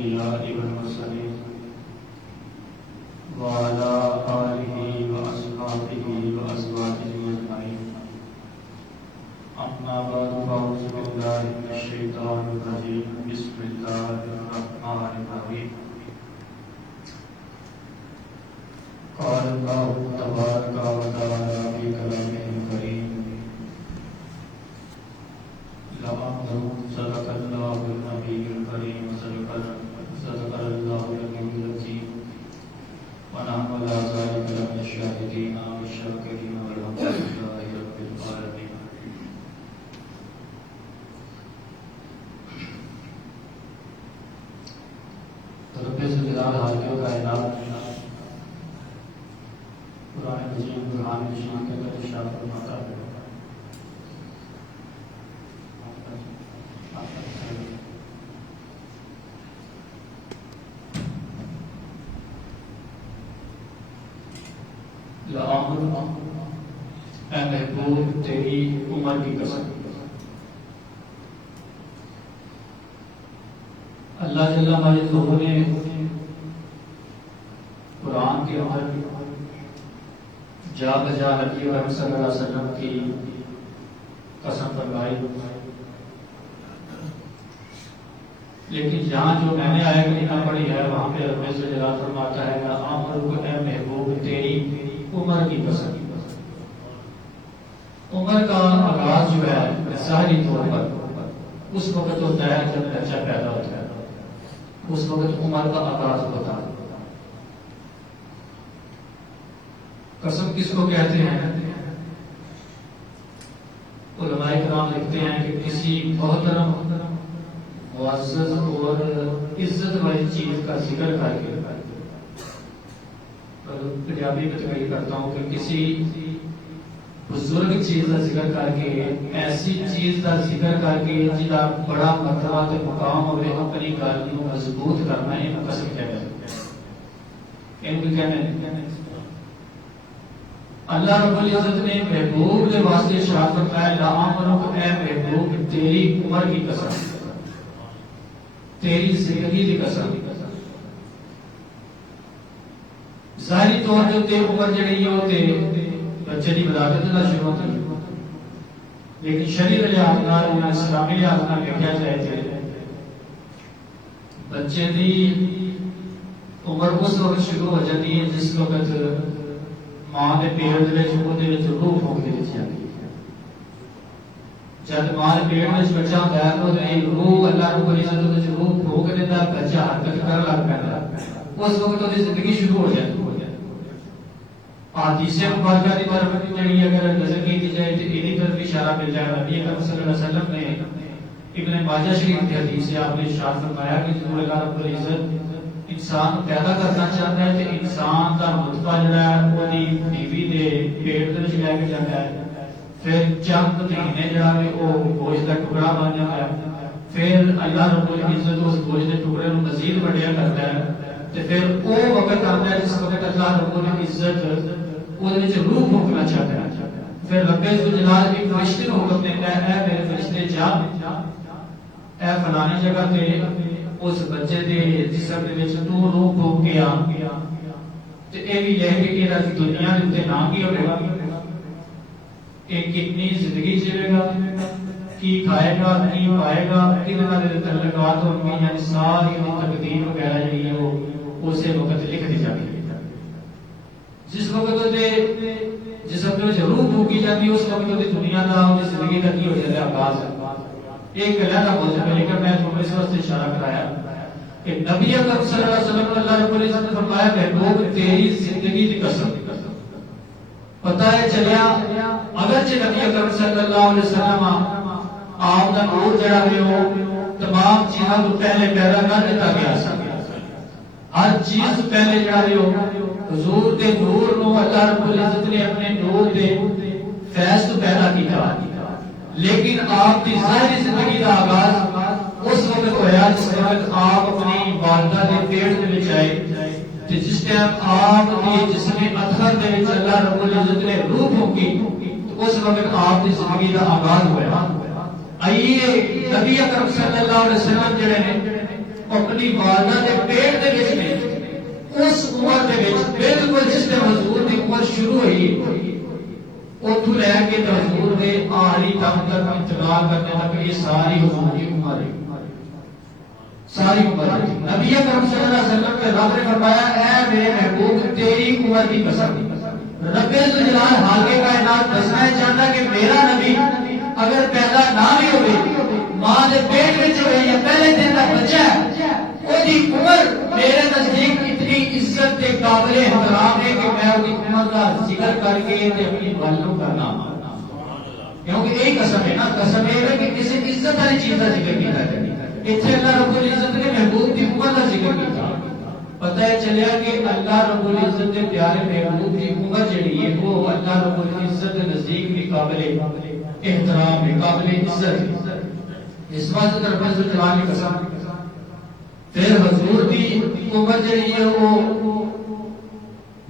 الأنبياء والمرسلين وعلى آله وأصحابه وأزواجه أجمعين. أما بعد فأعوذ بالله من الشيطان الرجيم. بسم الله الرحمن الرحيم. قال الله تبارك وتعالى في كلامه الكريم: صدق الله النبي الكريم صدق الله العلي العظيم ونحن على ذلك لمن الشاهدين والشاكرين والحمد لله رب العالمين. رب جلال حالیوں کائنات قرآن مجید قرآن مجید کے اندر ارشاد فرماتا ہے: لعمر اے محبوب تیری عمر کی قسم. اللہ جل مجدہ نے قرآن کے اندر جا بجا نبی صلی اللہ علیہ وسلم کی قسم فرمائی، لیکن جہاں جو میں نے آیت کریمہ پڑھی ہے وہاں پہ رب سے جلال فرماتا ہے: لعمر اے محبوب تیری عمر کی قسم. عمر کا آغاز جو ہے ظاہری طور پر اس وقت ہوتا ہے جب بچہ پیدا ہوتا ہے، اس وقت عمر کا آغاز ہوتا ہے. قسم کس کو کہتے ہیں؟ علماء کرام لکھتے ہیں کہ کسی محترم معزز اور عزت والی چیز کا ذکر کر کے، پنجابی میں تقریر کرتا ہوں کہ کسی بزرگ چیز کا ذکر کر کے، ایسی چیز کا ذکر کر کے جہاں بڑا مرتبہ تے مقام ہوئے، اپنی گل نوں مضبوط کرنا ہے، قسم کہتے ہیں. اللہ رب العزت نے محبوب کے واسطے ارشاد فرمایا: لعمر اے محبوب تیری عمر کی قسم، تیری زندگی کی قسم. ظاہری طور پہ عمر جڑی ہے وہ بچے کی ولادت کا شروع ہوتی ہے، لیکن شرعی لحاظ نال یا اسلامی لحاظ نال دیکھا جائے تو بچے کی عمر اس وقت شروع ہو جاتی ہے جس وقت ماں کے پیٹ روح پھونک دی جاتی ہے. جب ماں کے پیٹ میں بچہ ہوتا ہے تو روح اللہ رب العزت روح پھونک دیتا ہے، بچہ حرکت کرنے لگ پڑتا ہے، اس وقت وہ زندگی شروع ہو جاتی ہے. حدیث مبارکہ کی طرف جڑی اگر نظر کی جائے تو انہی طرف اشارہ مل جائے. نبی اکرم صلی اللہ علیہ وسلم نے ابن ماجہ شریف کی حدیث سے آپ نے ارشاد فرمایا کہ جو اللہ رب العزت انسان پیدا کرنا چاہتا ہے تو انسان کا نطفہ جڑا ہے وہ بیوی دے پیٹ دے وچ لے کے جاتا ہے، پھر چند مہینے جڑا ہے وہ گوشت کا ٹکڑا بن جاتا ہے، پھر اللہ رب العزت اس گوشت کے ٹکڑے کو مزید بڑھیا کرتا ہے، تو پھر وہ وقت آتا ہے جس وقت اللہ رب العزت روح پھونکنا چاہتا ہے. پھر رب جلال ایک فرشتے کو حکم دیتا ہے: اے میرے فرشتے جا، اے فلانی جگہ پہ اس بچے دے جسم دے وچ تو روح پھونک کے آ، تے اے وی لے کے کہ دنیا دے تے نام کی ہوے گا، اے کتنی زندگی جیوے گا، کی کھائے گا، نہیں پائے گا، کتنا دے تعلقات ہوں گے، یعنی ساری تقدیر وغیرہ جڑی ہے وہ اسے وقت لکھ دی جاتی ہے. جس وقت جسم میں روح پھونکی جاتی ہے اس وقت دنیا کا زندگی کا کی ہو جاتا ہے آغاز. ایک علیحدہ موضوع ہے، لیکن میں تمہیں اس واسطے اشارہ کرایا کہ نبی اکرم صلی اللہ علیہ وسلم اللہ رب العزت نے فرمایا: محبوب تیری زندگی کی قسم. پتہ ہے چلیا اگرچہ نبی اکرم صلی اللہ علیہ وسلم آپ کا نور جڑا ہے وہ تمام چیزوں کو پہلے پیدا کر دیتا گیا، ہر چیز پہلے جڑا ہے حضور دے نور نو اللہ رب العزت نے اپنے نور دے فیض تو پیدا کیا، لیکن آپ کی ظاہری زندگی کا آغاز اس وقت ہوا جس وقت آپ اپنی والدہ کے پیٹ دے وچ آئے، تے جس ٹائم آپ کے جسم اطہر دے وچ اللہ رب العزت نے روح پھونکی تو اس وقت آپ کی زندگی کا آغاز ہوا. آئیے نبی اکرم صلی اللہ علیہ وسلم جڑے نے اپنی والدہ کے پیٹ دے وچ نے اس عمر دے وچ بالکل جس تے حضور دی عمر شروع ہوئی اتھوں لے کے حضور دے آخری دم تک انتقال کرنے تک یہ ساری حضور کی عمر ہے، ساری عمر ہے۔ نبی اکرم صلی اللہ علیہ وسلم کے رب نے فرمایا اے میرے محبوب تیری عمر کی قسم، رب ذوالجلال حالق کائنات دسنا چاہتا کہ میرا نبی اگر پیدا نہ بھی ہوئے ماں دے پیٹ وچ ہوئے یا پہلے دن دا بچہ ہے وہ دی عمر میرے نزدیک اتنی عزت کے قابل احترام ہے کہ میں وہ عمر کا ذکر کر کے تے اپنی والدوں کا نام آنا، کیونکہ ایک قسم ہے نا، قسم یہ ہے کہ کسی عزت والی چیز کا ذکر کیا جائے۔ اتنے اللہ رب العزت نے محبوب کی عمر کا ذکر کیا، پتہ ہے چلیا کہ اللہ رب العزت کے پیارے محبوب کی عمر جڑی ہے وہ اللہ رب العزت کے نزدیک بھی قابل احترام ہے، قابل عزت ہے۔ اس واسطے رب ذوالجلال کی قسم پھر حضور کی عمر جڑی ہے وہ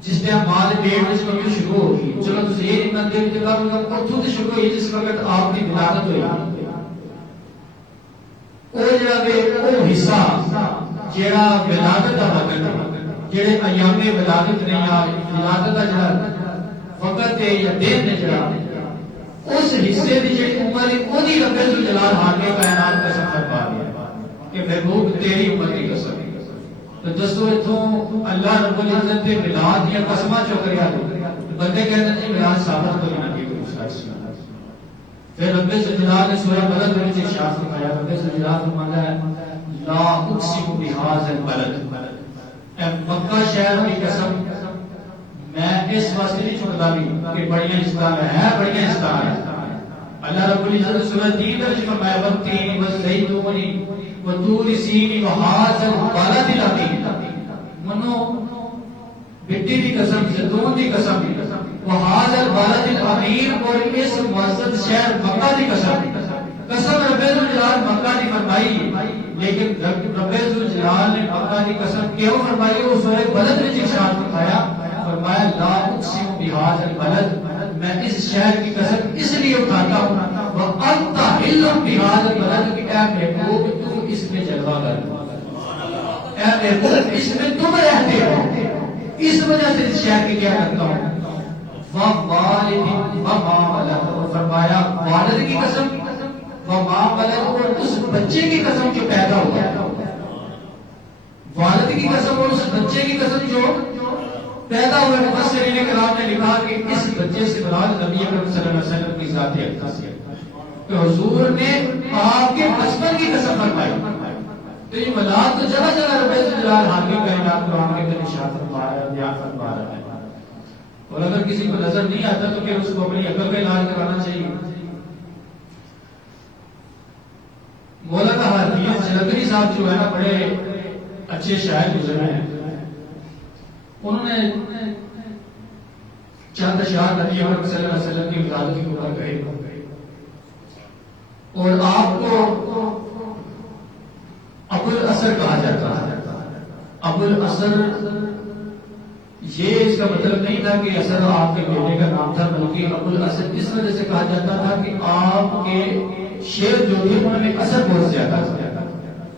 جس ٹائم ماں دے پیٹ وچ شروع ہوگی، چلو تسی یہ نہیں منتے کہ کم اتھوں سے شروع ہوئی جس وقت آپ کی ولادت ہوئی، وہ جڑا وہ حصہ جڑا ولادت دا وقت ہے، جڑے ایام ولادت نے یا ولادت دا جڑا وقت ہے یا دن نے جڑا اس حصے دی جڑی عمر ہے وہ دی رب ذوالجلال حالق کائنات قسم فرما رہا ہے کہ محبوب تیری عمر کی قسم۔ تو دسو اتھوں اللہ رب العزت کے ملاد یا قسمہ جو کریا بندے کہتے ہیں ملاد ثابت تو نہ کی کوئی شخص۔ پھر رب ذوالجلال نے سورہ بلد میں ارشاد فرمایا، رب ذوالجلال فرماتا ہے لا اقسم بهذا البلد، اے مکہ شہر کی قسم میں اس واسطے نہیں چھوڑتا بھی کہ بڑیاں استان ہے، بڑیاں استان ہے۔ اللہ رب العزت نے سورہ تین میں فرمایا والتین والزیتون وطور سین وهذا البلد الامین، منو مٹی کی قسم، زیتون کی قسم، وهذا البلد الامین، اور اس معزز شہر مکہ کی قسم۔ قسم رب ذوالجلال مکہ کی فرمائی، لیکن رب ذوالجلال نے مکہ کی قسم کیوں فرمائی؟ وہ سورہ بلد میں ارشاد فرمایا لا اقسم بهذا البلد، میں اس شہر کی قسم اس لیے اٹھاتا ہوں وانت حل بهذا البلد کہ اے محبوب تو اس میں جلوہ کر، اے محبوب اس میں تم رہتے ہو، اس وجہ سے اس شہر کی کیا کرتا ہوں۔ ووالد وما ولد، اور فرمایا والد کی قسم، وما ولد، اور اس بچے کی قسم جو پیدا ہوا، والد کی قسم اور اس بچے کی قسم جو پیدا ہوئے۔ مفسرین کرام نے لکھا کہ اس بچے سے مراد نبی اکرم صلی اللہ علیہ وسلم کی ذات اقدس ہے کہ حضور نے آپ کے بچپن کی قسم فرمائی۔ تو یہ ملاد تو جگہ جگہ رب ذوالجلال حالق کائنات قرآن کے اندر ارشاد فرما رہا ہے، بیان فرما رہا ہے، اور اگر کسی کو نظر نہیں آتا تو پھر اس کو اپنی عقل کا علاج کرانا چاہیے۔ مولانا حافظ جلندری صاحب جو ہے نا بڑے اچھے شاعر گزرے ہیں، انہوں نے چند اشعار نبی اکرم صلی اللہ علیہ وسلم کی ولادت کے اوپر کہے، اور آپ کو ابو الاثر کہا جاتا ہے۔ ابو الاثر یہ اس کا مطلب نہیں تھا کہ اثر آپ کے بیٹے کا نام تھا، بلکہ ابو الاثر اس وجہ سے کہا جاتا تھا کہ آپ کے شعر جو تھے ان میں اثر بہت زیادہ تھا،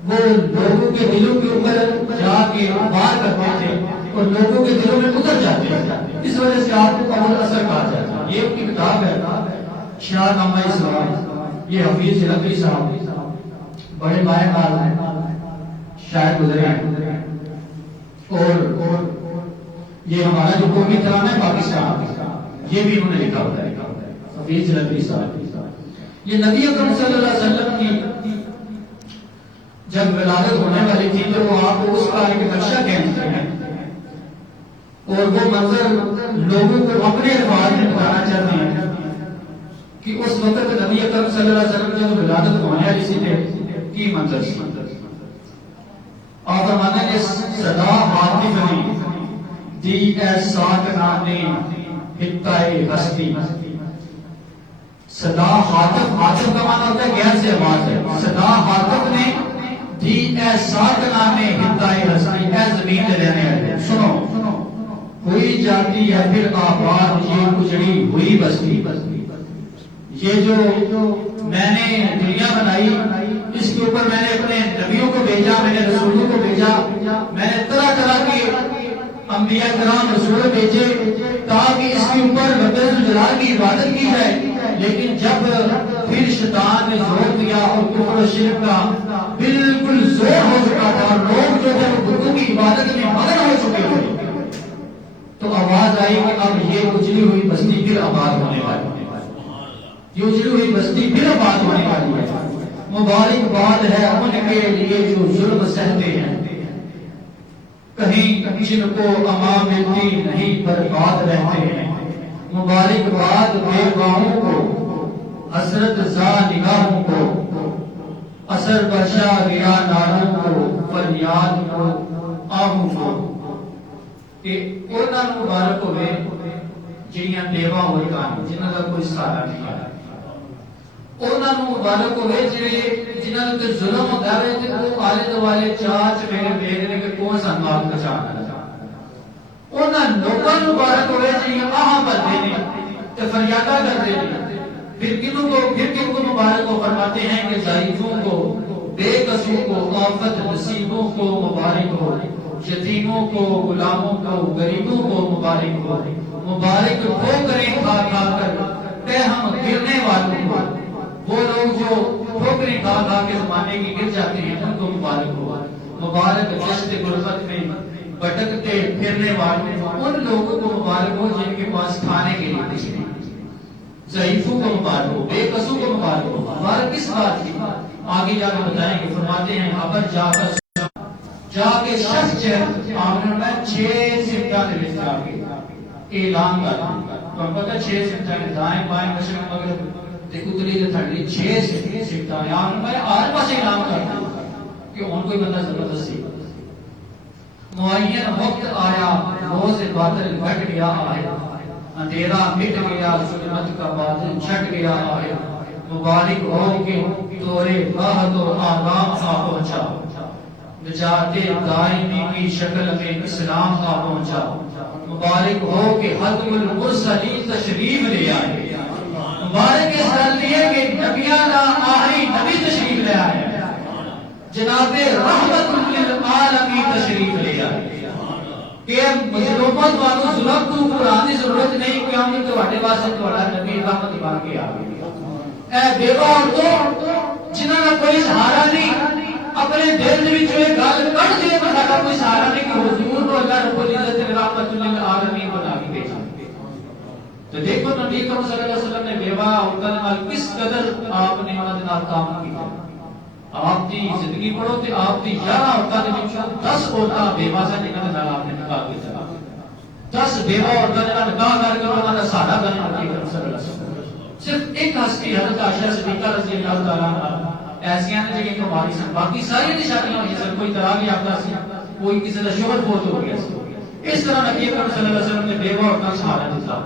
وہ لوگوں کے دلوں کے اوپر جا کے وار کرتے تھے اور لوگوں کے دلوں میں اتر جاتے ہیں، اس وجہ سے آپ کو ابو الاثر کہا جاتا ہے۔ یہ ان کی کتاب ہے شاہ نامہ اسلام، یہ حفیظ جلندری صاحب بڑے ماہر ناز ہیں، شاعر گزرے ہیں، اور یہ ہمارا جو قومی ترانہ ہے پاکستان یہ بھی انہوں نے لکھا ہوتا ہے، حفیظ جلندری صاحب۔ یہ نبی اکرم صلی اللہ علیہ وسلم کی جب ولادت ہونے والی تھی تو وہ آپ کو اس کا ایک نقشہ کہتے ہیں، اور وہ منظر لوگوں کو اپنے الفاظ میں بتانا چاہتے ہیں کہ اس وقت نبی اکرم صلی اللہ علیہ وسلم جب ولادت ہونے والی تھی کی منظر سی۔ آپ فرماتے ہیں صدا حاطف نے دی اے ساک نانے حتائے ہستی، صدا حاطف، حاطف کا معنی ہوتا ہے گہر سے آواز ہے، صدا حاطف نے دی اے ساک نانے حتائے ہستی، اے زمین دے رہنے والے سنو، کوئی جاتی ہے پھر آباد یہ اجڑی ہوئی بستی، یہ جو میں نے دنیا بنائی اس کے اوپر میں نے اپنے نبیوں کو بھیجا، میں نے رسولوں میں نے طرح طرح کے انبیاء کرام رسول بھیجے تاکہ اس کے اوپر رب الجلال کی عبادت کی جائے، لیکن جب پھر شیطان نے زور دیا اور کفر و شرک کا بالکل زور ہو چکا تھا اور لوگ جو ہے وہ بتوں کی عبادت میں مگن ہو چکے تھے، تو آواز آئی کہ اب یہ اجڑی ہوئی بستی پھر آباد ہونے والی ہے، یہ اجڑی ہوئی بستی پھر آباد ہونے والی ہے۔ مبارکباد ہے ان کے لیے جو ظلم سہتے ہیں، کہیں جن کو اما ملتی نہیں برباد رہتے ہیں۔ مبارکباد بے گاہوں کو، حسرت زا نگاہوں کو، اثر بچا گیا ناروں کو، فریاد کو آہوں کو، کہ انہاں نوں مبارک ہوئے جڑیاں بیوہ عورتاں جنہاں دا کوئی سہارا نہیں ہے، انہاں نوں مبارک ہوئے جنہاں تے ظلم ہوندا ہے تے وہ آلے دوالے چاچ میرے بیٹے کہ کون سانوں آگ بچانا، انہاں لوکاں نوں مبارک ہوئے جڑیاں آہاں بھردے نے تے فریاداں کردے نے۔ پھر کن کو مبارک ہو فرماتے ہیں کہ ضعیفوں کو، بے کسوں کو، آفت نصیبوں کو مبارک ہو، یتیموں کو، غلاموں کو، غریبوں کو مبارک ہو، مبارک ہو کریں کھا کھا کر کہ ہم گرنے والوں کو، وہ لوگ جو ٹھوکریں کھا کھا کے زمانے کی گر جاتے ہیں ان کو مبارک ہو، مبارک دشت غربت میں بھٹکتے پھرنے والوں ان لوگوں کو مبارک ہو جن کے پاس کھانے کے لیے کچھ نہیں، ضعیفوں کو مبارک ہو، بے کسوں کو مبارک ہو۔ مبارک کس بات کی؟ آگے جا کے بتائیں گے، فرماتے ہیں ابر جا کے شخص آمنے میں 6 سمتاں دے وچ جا کے اعلان کر، تو پتہ 6 سمتاں دائیں بائیں مشرق مغرب تے اتری تے تھڑی 6 سمتاں آمنے میں ہر پاسے اعلان کر کہ ان کوئی بندہ زبردستی معین وقت آیا، روز باطل گھٹ گیا آئے، اندھیرا مٹ گیا، ظلمت کا بادل چھٹ گیا آئے، مبارک ہو کہ تورے راہ تو آرام آ پہنچا، نجات دائمی کی شکل میں اسلام آ پہنچا، مبارک ہو کہ حتم المرسلین تشریف لے آئے، مبارک اس حال لیے کہ نبیان آخری نبی تشریف لے آئے، جناب رحمت للعالمین تشریف لے آئے کہ مظلومت والوں ظلم تو قرآن کی ضرورت نہیں، قیامت تواڈے واسطے تواڈا نبی رحمت بن کے آ گیا۔ اے بیوہ عورتوں جنہاں کا کوئی سہارا نہیں، اپنے دل وچ یہ گل کڈ دے کہ ساڈا کوئی سہارا نہیں، کہ حضور کو اللہ رب العزت نے رحمت للعالمین بنا کے بھیجا۔ تو دیکھو نبی کریم صلی اللہ علیہ وسلم نے بیوہ عورتوں نال کس قدر آپ نے انہاں دے نال کام کیتا۔ آپ کی زندگی پڑھو تے آپ دی 11 عورتوں دے وچوں 10 عورتاں بیوہ سن جنہاں دے نال آپ نے نکاح کیتا، 10 بیوہ عورتوں دے نال نکاح کر کے انہاں دا سہارا بننا نبی کریم صلی اللہ علیہ وسلم۔ صرف ایک ہستی حضرت عائشہ صدیقہ رضی اللہ تعالیٰ عنہا ایسیاں نے جڑی کماری سن، باقی ساری دی شادیاں ہوئی سن، کوئی طلاق یافتہ سی، کوئی کسی دا شوہر فوت ہو گیا سی۔ اس طرح نبی کریم صلی اللہ علیہ وسلم نے بیوہ عورتوں کو سہارا دیتا۔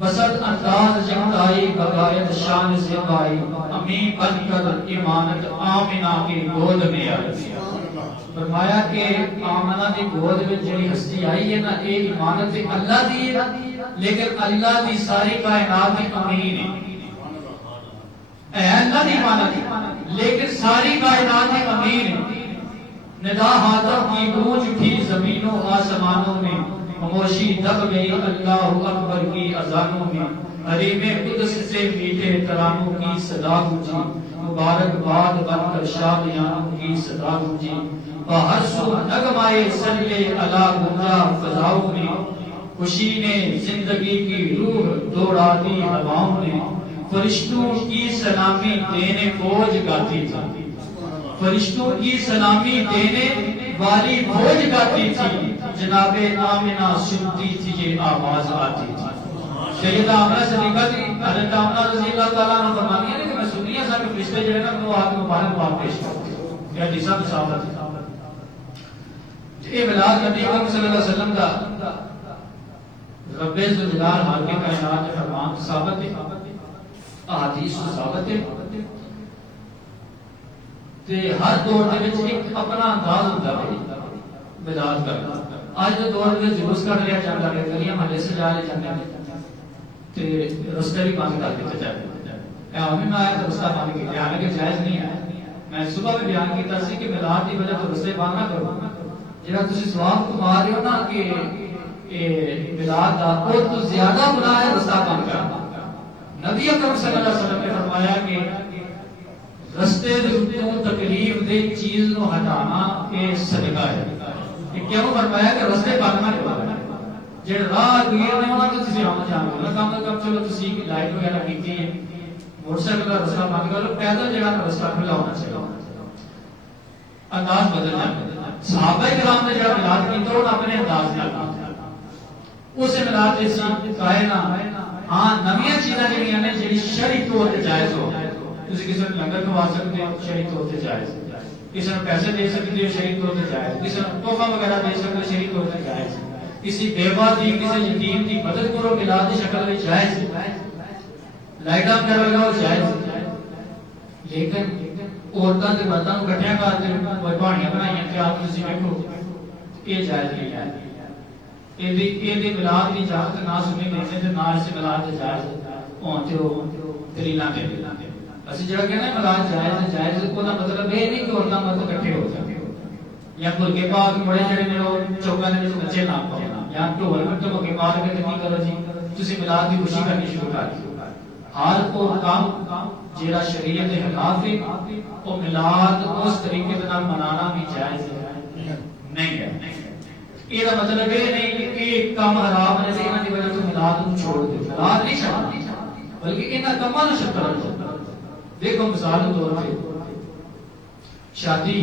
بسط انداز یکتائی بغایت شان زیبائی، امی بن کر ایمانت آمنہ کی گود میں آئی۔ فرمایا کہ آمنہ دی گود میں جڑی ہستی آئی ہے نا، ایک ایمانت اللہ دی ہے، لیکن اللہ دی ساری کائنات کی امین ہے۔ اے اللہ دی ایمانت لیکن ساری کائنات کی امین ہے۔ ندا ہاتھوں کی گونج اٹھی زمینوں آسمانوں میں، خاموشی دب گئی اللہ اکبر کی اذانوں میں، حریم قدس سے میٹھے ترانوں کی صدا گونجی، مبارک باد بن کر شادیانوں کی صدا گونجی، باہر سو نغمائے صلی علی گونجا فضاؤں میں، خوشی نے زندگی کی روح دوڑا دی ہواؤں نے، فرشتوں کی سلامی دینے فوج گاتی تھی، فرشتوں کی سلامی دینے والی فوج گاتی تھی، جناب آمنہ سنتی تھی یہ آواز آتی تھی۔ سیدہ آمنہ صدیقہ تھی، حضرت آمنہ رضی اللہ تعالیٰ عنہ فرماتی ہے کہ میں سنی ہے کہ فرشتے جو ہے نا وہ آگے مبارک بات پیش کرتے ہیں، یہ حدیثہ میں ثابت ہے۔ یہ ملاد نبی کریم صلی اللہ علیہ وسلم کا رب ذوالجلال حال کے کائنات کے فرمان ثابت ہے، احادیث ثابت ہے، تے ہر دور دے وچ ایک اپنا انداز ہوندا ہے ملاد کرنا۔ آج دے دور میں جلوس کر لیا جاتا ہے، گلیاں محلے سے جا لے جاتے ہیں تے رستے بھی بند کر دیتے جاتے ہیں۔ ہمیں میں آیا تو رستہ بند کیا، حالانکہ جائز نہیں ہے۔ میں صبح میں بیان کیتا سی کہ ملاد کی وجہ تو رستے بند نہ کرو، جڑا تسی ثواب کما رہے ہو نا کہ بلاد دا او تو زیادہ گناہ ہے رستہ بند کرنا. نبی اکرم صلی اللہ علیہ وسلم نے فرمایا کہ رستے تو تکلیف دے چیز نو ہٹانا یہ صدقہ ہے. یہ کیوں فرمایا کہ رستے بند نہ کرو. جڑے راہ گیر نے انہاں تو تسی آمد جان کرو. کم تو کم چلو تسی لائٹ وغیرہ کیتی ہے, موٹر سائیکل کا رستہ بند کرو, پیدل جڑا رستہ کھلا ہونا چاہیے. انداز بدلنا. صحابہ کرام نے جڑا ملاد کیتا وہ اپنے انداز نال کیتا. اس ملاد وچ کہے نا ہاں نویاں چیزاں جڑیاں نے جڑی شرعی طور تے جائز ہو. تسی کسی نوں لنگر کھوا سکتے ہو شرعی طور تے جائز, کسی نوں پیسے دے سکتے ہو شرعی طور تے جائز, کسی نوں تحفہ وغیرہ دے سکتے ہو شرعی طور تے جائز, کسی بیوہ دی کسی یتیم دی مدد کرو ملاد دی شکل وچ جائز, لائٹاں وغیرہ لگاؤ جائز. لیکن عورتاں تے مرداں نوں اکٹھیاں کر کے کوئی بہانیاں بنائیاں کہ آپ تسی ویکھو یہ جائز نہیں ہے. یہ ملاد کی اجازت نہ سنی دیتے تے نہ اس ملاد کی اجازت ہون تے دلیلاں دے. اسی جڑا کہنا ہے ملاد جائز ہے, جائز کو دا مطلب یہ نہیں کہ عورتاں مرد اکٹھے ہو جائیں یا برقے پاک بڑے جڑے نے وہ چوکاں دے وچ نچے نہ پاؤ یا ڈھول مٹو کے پار کے تے کی کرو جی تسی ملاد دی خوشی کرنی شروع کر دیو. ہر کو کام جڑا شریعت دے خلاف ہے وہ ملاد اس طریقے دے نال منانا بھی جائز نہیں ہے. یہ مطلب یہ نہیں کہ ایک کام حرام ہے تے انہاں دی وجہ تو ملاد کو چھوڑ دو. ملاد نہیں چھڈنا بلکہ انہاں کماں نوں شکر دو. دیکھو مثال کے طور پہ شادی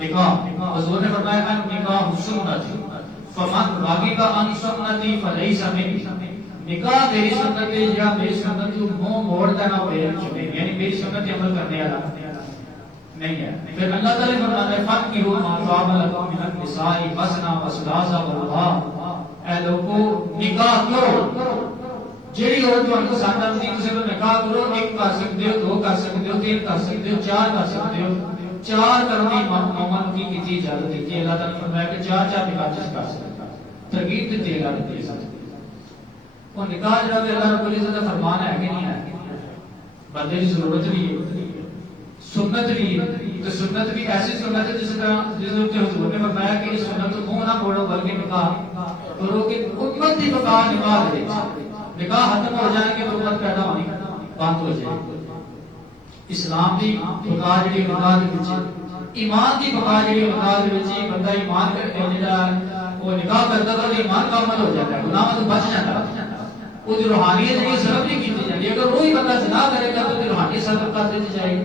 نکاح, حضور نے فرمایا ان نکاح سنتی فمن رغب عن سنتی فلیس منی. نکاح میری سنت ہے یا میری سنت کو منہ موڑتا نہ میرے چنے, یعنی میری سنت عمل کرنے والا نہیں ہے. پھر اللہ تعالی فرماتا ہے فَانكِحُوا مَا طَابَ لَكُم مِّنَ النِّسَاءِ مَثْنَىٰ وَثُلَاثَ وَرُبَاعَ. اے لوگوں نکاح کرو, جیڑی عورت تانوں پسند آندی تسی وہ نکاح کرو. ایک کر سکتے ہو, دو کر سکتے ہو, تین کر سکتے ہو, چار کر سکتے ہو. چار کرنے مومن کی کسی اجازت دیتی ہے. اللہ تعالی نے فرمایا کہ چار چار نکاح کر سکتے. ترغیب دیتی ہے اللہ نے. وہ نکاح جڑا اللہ رب العزت کا فرمان ہے کہ نہیں ہے, بندے کی ضرورت بھی ہے, سنت بھی ہے. تو سنت بھی ایسی سنت ہے جس طرح جس کے حضور نے فرمایا کہ اس سنت کو منہ نہ موڑو بلکہ نکاح کرو کہ امت کی بقا نکاح دے. نکاح ختم ہو جائے کہ امت پیدا ہونی بند ہو جائے. اسلام کی بقا جڑی نکاح دے وچ, ایمان کی بقا جڑی نکاح دے وچ, بندہ ایمان کرے جڑا وہ نکاح کرتا تو ایمان کامل ہو جاتا ہے, گناہ تو بچ جاتا ہے. وہ روحانیت کی سبب نہیں کی جاتی. اگر وہی بندہ زنا کرے گا تو روحانی سبب کر دی جائے.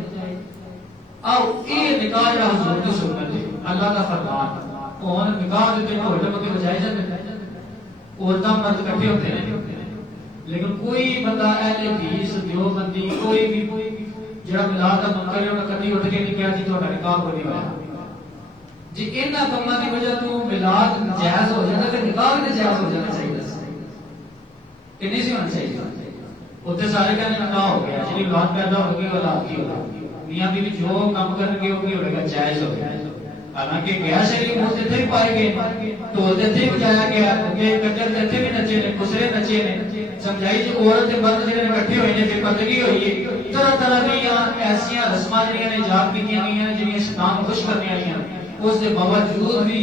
اور یہ نکاح جڑا حضور کی سنت ہے, اللہ کا فرمان. اور نکاح دے ڈھول کے بجائے جاتے ہیں, عورتاں مرد اکٹھے ہوتے ہیں, لیکن کوئی بندہ اہل حدیث دیوبندی کوئی بھی جڑا ملاد کا منکر ہے انہاں کبھی اٹھ کے نہیں کہا جی تہاڈا نکاح کوئی نہیں ہوا. جی انہاں کماں دی وجہ تو ملاد جائز ہو جاتا ہے, نکاح بھی جائز ہو جانا چاہیے. یہ نہیں سی ہونا چاہیے. اتنے سارے کہنے نکاح ہو گیا, جی اولاد پیدا ہو گئی اولاد کی ہوگی, میاں بیوی جو کام کریں گے وہ ہوئے گا جائز ہو گیا. حالانکہ گیا شریف وہ جتنے بھی پائے گئے ڈھول جتنے بھی بجایا گیا, کجر جتنے بھی نچے نے, خسرے نچے نے, سمجھائی جو عورت کے مرد جڑے اکٹھے ہوئے ہیں پھر بندگی ہوئی ہے. طرح طرح کی ایسا رسماں جڑیاں نے ایجاد کی گئی ہیں جڑیاں شیطان خوش کرنے والی ہیں. اس کے باوجود بھی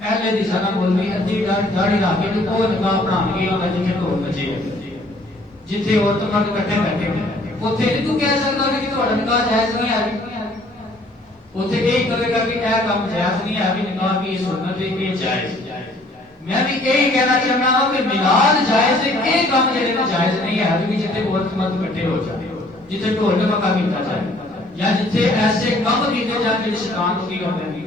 اہل دی سنا مولوی ادھی داڑھی رکھ کے وہ نکاح پڑھان گے جتنے ڈھول بجے, جتنے عورت مرد اکٹھے بیٹھے ہیں. اتنے نہیں تو کہہ سکتا کہ تہاڈا نکاح جائز نہیں ہے. اتنے یہی کہے گا کہ یہ کام جائز نہیں ہے, بھی نکاح کی سنت ہے یہ جائز. میں بھی یہی کہنا چاہنا ہوں کہ ملاد جائز ہے, یہ کام جڑے جائز نہیں ہے بھی جتنے عورت مرد اکٹھے ہو جائے, جتنے ڈھول ڈمکا کیتا جائے, یا جتنے ایسے کام کیتے جائیں جڑے شیطان کو کی کرتے ہیں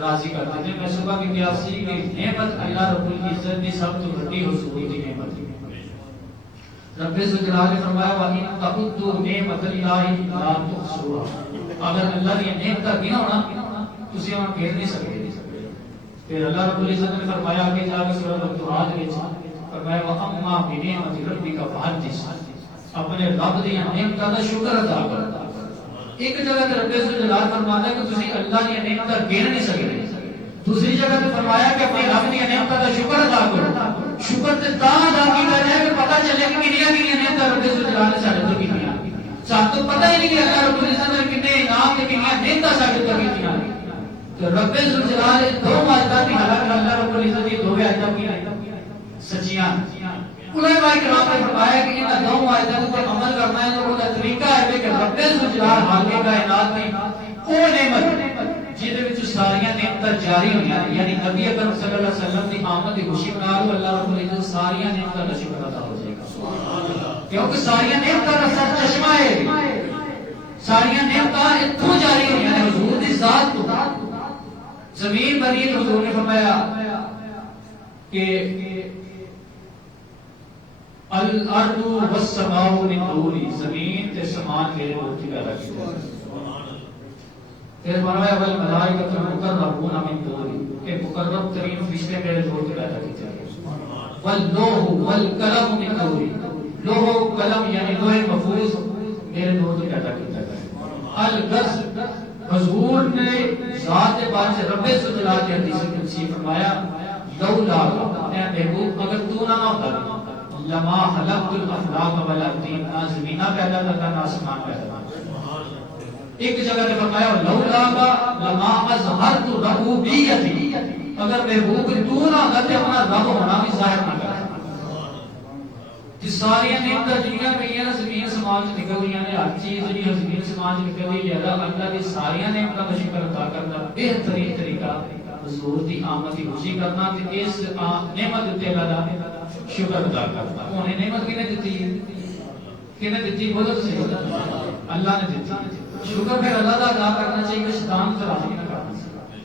راضی کرتے ہیں. میں صبح کی قیاسی کہ نعمت اللہ رب العزت کی سب تو بڑی حصول کی نعمت ہے. رب الجلال نے فرمایا وَإِن تَعُدُّوا نِعْمَتَ اللَّهِ لَا تُحْصُوهَا. اگر اللہ کی نعمت گنا ہونا تسی انہاں گن نہیں سکتے. پھر اللہ رب العزت نے فرمایا کہ جا کے سورۃ الدعاء وچ فرمایا وَأَمَّا بِنِعْمَتِ رَبِّكَ فَحَدِّثْ. اپنے رب دی نعمتاں دا شکر ادا کر. ایک جگہ تے رب الجلال فرماتا ہے کہ تسی اللہ دی نعمتاں گن نہیں سکتے. دوسری جگہ تے فرمایا کہ اپنے رب دی نعمتاں دا شکر ادا کرو. شکر تے تاں ادا کیتا جائے کہ پتہ چلے کہ کنیاں کنیاں نعمتاں رب الجلال نے ساڈے تے کیتیاں. سانوں پتہ ہی نہیں کہ اللہ رب العزت نے کتنے انعام تے کنیاں نعمتاں ساڈے تے کیتیاں. کہ رب ذوالجلال دو آیتاں دی حالانکہ اللہ رب العزت کی دو آیتاں کی سچیاں علماء کرام نے فرمایا کہ ان دو آیتوں پر عمل کرنا ہے تو وہ طریقہ ہے کہ رب ذوالجلال حاکم کائنات کی وہ نعمت جہدے وچ ساری نعمتاں جاری ہوئیاں یعنی نبی اکرم صلی اللہ علیہ وسلم دی آمد کی خوشی نال اللہ رب العزت ساری نعمتاں کا شکر ادا ہو جائے گا سبحان اللہ کیونکہ ساری نعمتاں کا سر چشمہ ہے ساری نعمتاں اتھوں جاری ہوئیاں ہیں حضور دی ذات تو زمین بنی حضور نے فرمایا کہ الارض والسماء من نوری زمین تے سمان میرے نور کی پیدا کی پھر فرمایا والملائکۃ المقربون من نوری کہ مقرب ترین فرشتے میرے نور کی پیدا کی واللوح والقلم من نوری لوح و قلم یعنی لوح محفوظ میرے نور کی پیدا کی الغرض حضور نے ذات بارے سے رب ذوالجلال کی حدیث قدسی فرمایا لولا اے محبوب اگر تو نہ ہوتا لما خلقت الافلاق والارضین نہ زمینہ پیدا کرتا نہ آسمان پیدا کرتا ایک جگہ نے فرمایا لولا لما اظہرت ربوبیتی اگر محبوب تو نہ ہوتا اپنا رب ہونا بھی ظاہر نہ کرتا کہ ساری نعمتیں جنیاں پہ زمین سماج نکل گئی ہیں ہر چیز جی زمین سماج نکل گئی ہے اللہ کی ساری نعمتوں کا شکر ادا کرنا بہترین طریقہ حضور دی آمد کی خوشی کرنا تے اس نعمت تے اللہ دا شکر ادا کرنا انہیں نعمت کنے دیتی بولو تو صحیح اللہ نے دیتی شکر پھر اللہ دا ادا کرنا چاہیے شیطان سے راضی نہ کرنا چاہیے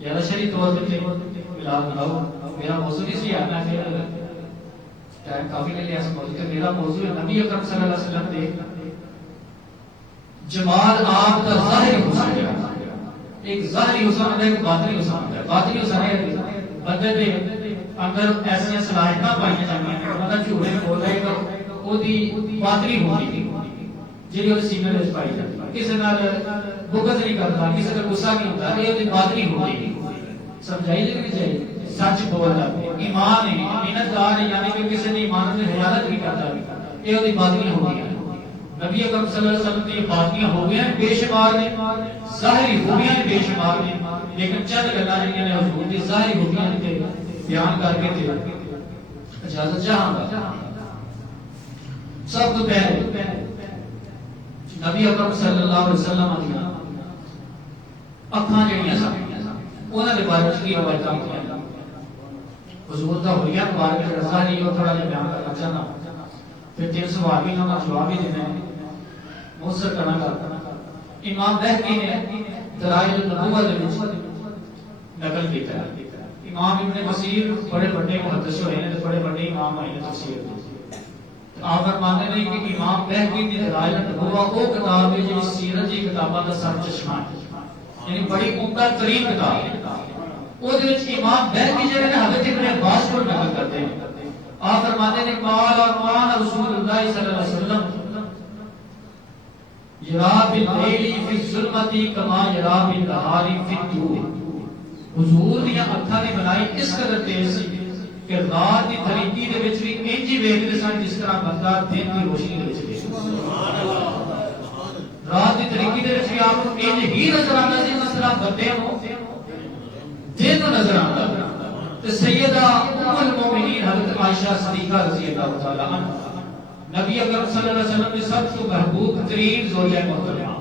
یا شریف طور پہ ملاد بناؤ میرا موضوع اس لیے آنا ہے ٹائم کافی لے لیا سمجھ کہ میرا موضوع ہے نبی اکرم صلی اللہ علیہ وسلم دے جمال آپ کا ظاہری حسن ایک ظاہری حسن ہوتا ہے ایک باطنی حسن ہوتا ہے باطنی حسن ہے بندے دے اگر ایسے صلاحیتاں پائیاں جاندیاں ہیں بندہ جھوٹے میں بول رہا ہے تو وہ دی باطنی ہوتی جی وہ سینے وچ پائی جاتی ہے کسی نال بغض نہیں کرتا کسی کا غصہ نہیں ہوتا یہ دی باطنی ہوتی سمجھائی دے نہیں چاہیے سچ بولتا ایمان ہے امانتدار ہے یعنی کہ کسی نے ایمان سے خیانت نہیں کرتا یہ دی باطنی ہوتی ہے نبی اکرم صلی اللہ علیہ وسلم کی باطنیاں ہو گئے ہیں بے شمار نے ظاہری خوبیاں ہیں بے شمار نے لیکن چند گلاں جڑیاں نے حضور دی ظاہری خوبیاں تے بیان کر کے تے اجازت چاہاں گا سب تو پہلے نبی اکرم صلی اللہ علیہ وسلم دی اکھاں جڑیاں سن انہاں دے بارے وچ کی روایتاں ہیں حضور دا ہویا مبارک کا ظاہری اور تھوڑا جہا بیان کرنا چاہنا پھر تین سوال بھی نہ جواب ہی دینا ہے موثر کرنا گا امام بہقی نے دلائل النبوہ دے وچ نقل کیتا ہے امام ابن کثیر بڑے بڑے محدث ہوئے ہیں بڑے بڑے امام ہوئے ہیں تفسیر دے آپ فرماتے ہیں کہ امام بہقی دی دلائل النبوہ وہ کتاب ہے جس سیرت دی کتاباں دا سر چشمہ ہے یعنی بڑی عمدہ ترین کتاب ہے وہ دے وچ امام بہقی جو ہے حضرت ابن عباس کو نقل کرتے ہیں آپ فرماتے ہیں قال قال رسول اللہ صلی اللہ علیہ وسلم یرا باللیل فی الظلمۃ کما یرا بالنہار فی الضوء حضور دی اکھاں دی بنائی اس قدر تیز سی کہ رات دی تاریکی دے وچ بھی انج ہی ویکھدے سن جس طرح بندہ دن دی روشنی دے وچ ویکھدا سبحان اللہ رات دی تاریکی دے وچ بھی آپ کو انج ہی نظر آندا سی جس طرح بندے نوں دن نظر آندا تے سیدہ ام المومنین حضرت عائشہ صدیقہ رضی اللہ تعالی عنہا نبی اکرم صلی اللہ علیہ وسلم کی سب سے محبوب ترین زوجہ محترمہ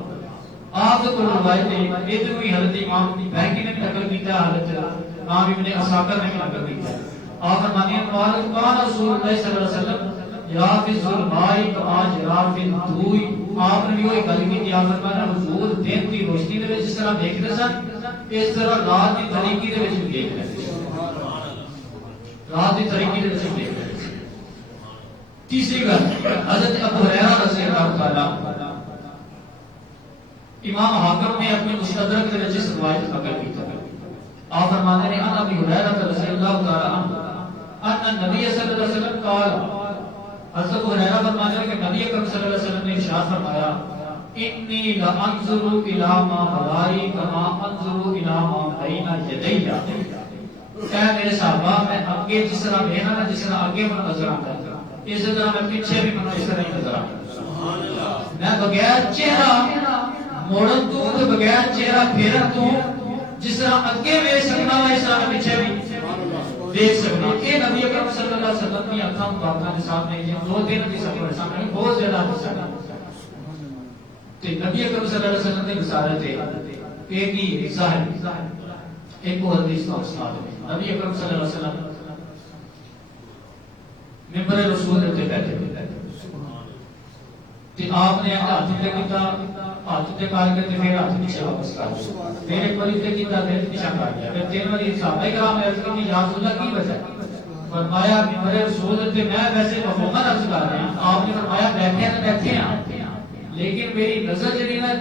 آپ کو روایت ہے ادھر بھی حضرت امام بہقی نے نقل کیا حضرت امام ابن عساکر نے نقل کیا آپ فرماتے ہیں قال رسول اللہ صلی اللہ علیہ وسلم یا فی الظلماء کما جرا فی الضوء آپ نے وہی گل کی آپ فرمایا حضور دن کی روشنی دے وچ جس طرح دیکھدے سن اس طرح رات دی تاریکی دے وچ دیکھ رہے رات دی تاریکی دے وچ دیکھ رہے تیسری گل حضرت ابو ہریرہ رضی اللہ تعالی امام حاکم نے اپنے مستدرک کے وچ اس روایت نقل کی ہے آپ فرماتے ہیں ان ابی ہریرہ رضی اللہ تعالی عنہ ان نبی صلی اللہ علیہ وسلم قال حضرت ابو ہریرہ فرماتے ہیں کہ نبی اکرم صلی اللہ علیہ وسلم نے ارشاد فرمایا انی لانظر الی ما ورائی کما انظر الی ما بین یدی اے میرے صحابہ میں آگے جس طرح دیکھنا نا جس طرح آگے من نظر آتا ہے اس طرح میں پیچھے بھی من اس طرح ہی نظر آتا ہے میں بغیر چہرہ موڑن تو بغیر چہرہ پھیرن تو جس طرح اگے ویکھ سکنا ہے اس طرح پیچھے بھی دیکھ سکنا. یہ نبی اکرم صلی اللہ علیہ وسلم کی اکھاں مبارکاں کے سامنے یہ 2 دن کی سفر سامنے بہت زیادہ حصہ تے نبی اکرم صلی اللہ علیہ وسلم کی بشارت ہے ایک ہی ظاہر ایک اور حدیث کا استاد نبی اکرم صلی اللہ علیہ وسلم ممبر رسول تے بیٹھے تے آپ نے ہاتھ تے کیتا ہاتھ تے کار کے پھر ہاتھ پیچھے واپس کر دیا. پھر ایک بار تے کیتا پھر پیچھے کر دیا. پھر تین بار صحابہ کرام نے عرض کی یا رسول اللہ کی وجہ فرمایا ممبر رسول تے میں ویسے محمد عرض کر رہا ہوں. آپ نے فرمایا بیٹھے ہیں لیکن میری نظر جڑی نا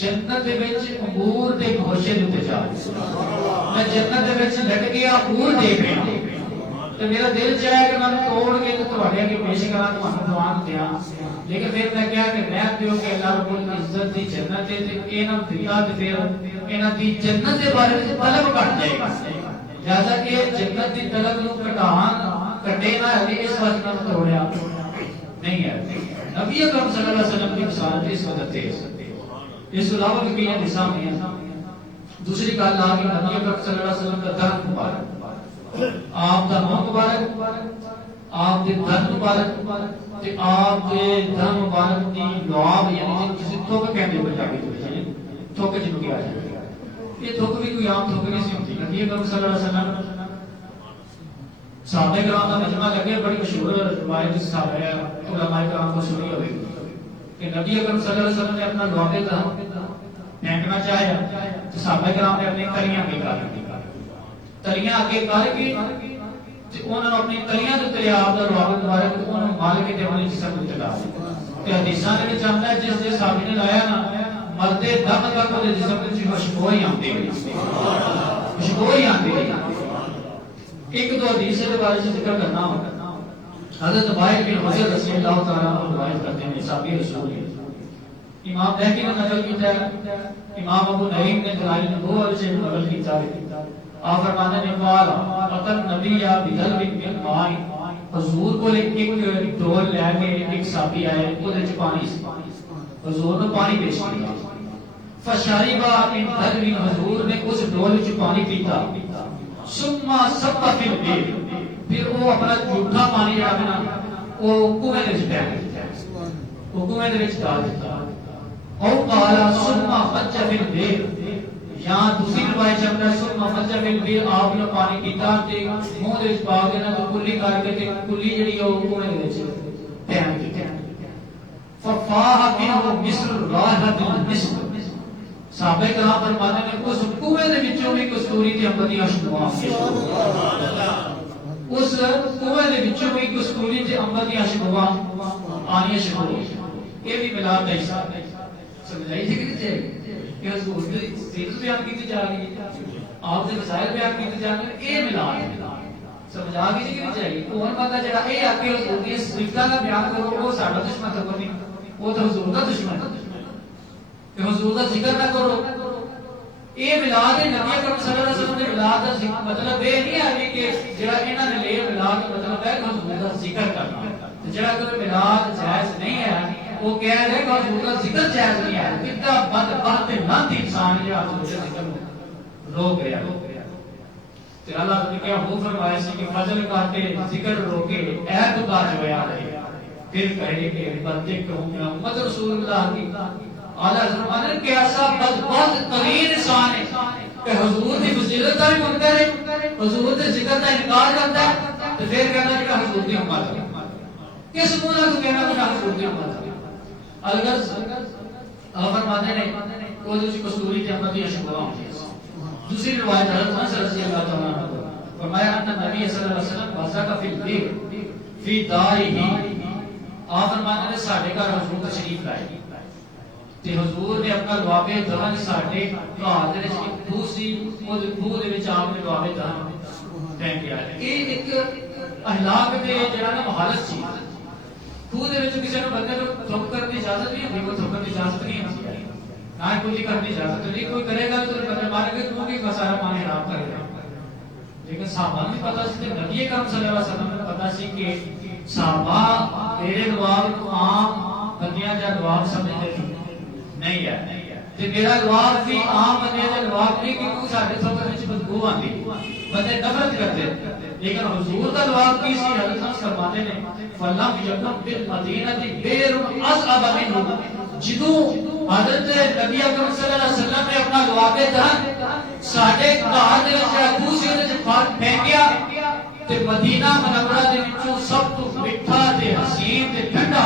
جنت دے وچ انگور دے گوشے دے تے جا میں جنت دے وچ لٹ گیا انگور دیکھ رہا تو میرا دل چاہے کہ میں توڑ کے تواڈے اگے پیش کراں تانوں دوان دیاں. لیکن پھر میں کہا کہ میں دیو کہ اللہ رب العزت دی جنت تے انہاں دیا تے پھر انہاں دی جنت دے بارے وچ طلب کٹ جائے گا. لہذا کہ جنت دی طلب نو کٹے نہ ہے اس وقت نہ توڑیا نہیں ہے. نبی اکرم صلی اللہ علیہ وسلم کی بشارت اس وقت ہے. اس علاوہ بھی کئی حدیثاں ہیں. دوسری گل آ گئی نبی اکرم صلی اللہ علیہ وسلم کا درد مبارک آپ دا منہ مبارک آپ دے دھن مبارک تے آپ دے دھن مبارک دی لعاب یعنی جسے تھوک کہندے پنجابی وچ تھوک جنوں کہا جائے یہ تھوک بھی کوئی عام تھوک نہیں سی ہوندی. نبی اکرم صلی اللہ علیہ وسلم صحابہ کرام کا مجمع لگے بڑی مشہور روایت صحابہ علماء کرام کو سنی ہوئی کہ نبی اکرم صلی اللہ علیہ وسلم نے اپنا لعاب دھن پھینکنا چاہیا تو صحابہ کرام نے اپنی تلیاں بھی کر دی تلیاں آگے کر کے انہوں نے اپنی تلیاں جو تلیا آپ کا لعاب مبارک انہوں نے مال کے اپنے جسم کو چلا کہ حدیثاں نے بھی چاہتا ہے جس نے صحابی نے لایا نا مردے دم تک وہ جسم کی خوشبو ہی آتی ہے خوشبو ہی آتی ہے. ایک دو حدیث کے بارے میں ذکر کرنا ہوگا. حضرت عبید بن حجر رضی اللہ تعالیٰ عنہ روایت کرتے ہیں صحابی رسول ہیں. امام بہقی نے نقل کیا ہے امام ابو نعیم نے دلائل نبوہ سے نقل کیا ہے. آپ فرماتے ہیں قال اتن نبی یا بدل بن ماء حضور کو ایک ڈول لے کے ایک صحابی آئے اودے وچ پانی حضور نے پانی پیش کیا فشربا من دلو حضور نے اس ڈول وچ پانی پیتا ثم صب فی البئر پھر وہ اپنا جھوٹا پانی جڑا ہے نا وہ کنویں دے وچ ڈال دتا وہ کنویں دے وچ ڈال دتا او قال ثم فج فی البئر یا دوسری روایت چل رہا ہے ثم فج فی البئر آپ نے پانی پیتا تے منہ دے وچ پا کے نا کلی کر کے تے کلی جڑی او کنویں دے وچ پھینک دتی ففاح منه مثل رائحۃ المسک. صحابہ کرام فرماتے ہیں اس کنویں دے وچوں بھی کستوری تے امبر دی خوشبو آتی اس کنویں دے وچوں بھی کستوری تے امبر دی خوشبو آنی شروع ہوئی. یہ بھی ملاد کا حصہ ہے. سمجھائی تھی کہ حضور کی سیرت بیان کی جا رہی ہے آپ کے وسائل بیان کی جا رہے ہیں یہ ملاد ہے. سمجھا کی نہیں چاہیے کون بندہ جڑا اے آ کے حضور کی صفات کا بیان کرو وہ ساڈا دشمن تو نہیں وہ تو حضور کا دشمن ہے کہ حضور کا ذکر نہ کرو. یہ ملاد نبی اکرم صلی اللہ علیہ وسلم نے ملاد کا مطلب یہ نہیں ہے کہ جڑا انہاں نے لے ملاد کا مطلب ہے کہ حضور کا ذکر کرنا. جڑا کوئی ملاد جائز نہیں ہے وہ کہہ رہے کہ حضور کا ذکر جائز نہیں ہے. کتنا بدبخت نند انسان ہے حضور کے ذکر کو روک گیا. تے اللہ نے کیا حکم فرمایا سی کہ فضل کاٹے ذکر روکے اے خدا جو ہے پھر کہے کہ بندے کو محمد رسول اللہ کی اعلیٰ فرمانے کہ ایسا بدبخت ترین انسان ہے کہ حضور کی فضیلت کا بھی منکر ہے حضور کے ذکر کا انکار کرتا ہے تو پھر کہنا کہ حضور کی امت ہے. کس منہ نہ کہنا کہ حضور کی امت ہے. اگر آپ فرماتے ہیں وہ جو کستوری کی امت یا شکوہ ہوتی ہے. دوسری روایت حضرت انس رضی اللہ تعالیٰ عنہ فرمایا ان نبی صلی اللہ علیہ وسلم وزق فی البئر فی دارہ. آپ فرماتے ہیں ساڈے گھر حضور تشریف لائے تے حضور نے اپنا لعاب دہن ساڈے گھر دے وچ ایک دوسری او خوہ دے وچ آپ نے لعاب دہن پھینکیا ہے. یہ ایک اخلاق دے جڑا نا حالت سی خوہ دے وچ کسی نے بندے نوں تھوک کرنے کی اجازت نہیں ہوندی. کوئی تھوکن کی اجازت نہیں ہوندی نہ کوئی کرنے کی اجازت نہیں. کوئی کرے گا تو بندے مارے گا کیونکہ سارا پانی خراب کرے گا. لیکن صحابہ نے پتہ سی کہ نبی اکرم صلی اللہ علیہ وسلم نے پتہ سی کہ صحابہ میرے لعاب کو عام بندیاں جا لعاب سمجھتے نہیں ہے. تے میرا لواف بھی عام بندے دا لواف نہیں کہ ساڈے سفر وچ بدبو آندی بندے نفرت کرتے لیکن حضور دا لواف کی سی حضرت صاحب فرماتے نے فلم یکم بالمدینہ بیر اصعب منه جدوں حضرت نبی اکرم صلی اللہ علیہ وسلم نے اپنا لواف دہن ساڈے گھر دے وچ دوسرے دے پھینکیا تے مدینہ منورہ دے وچوں سب تو میٹھا تے حسین تے ٹھنڈا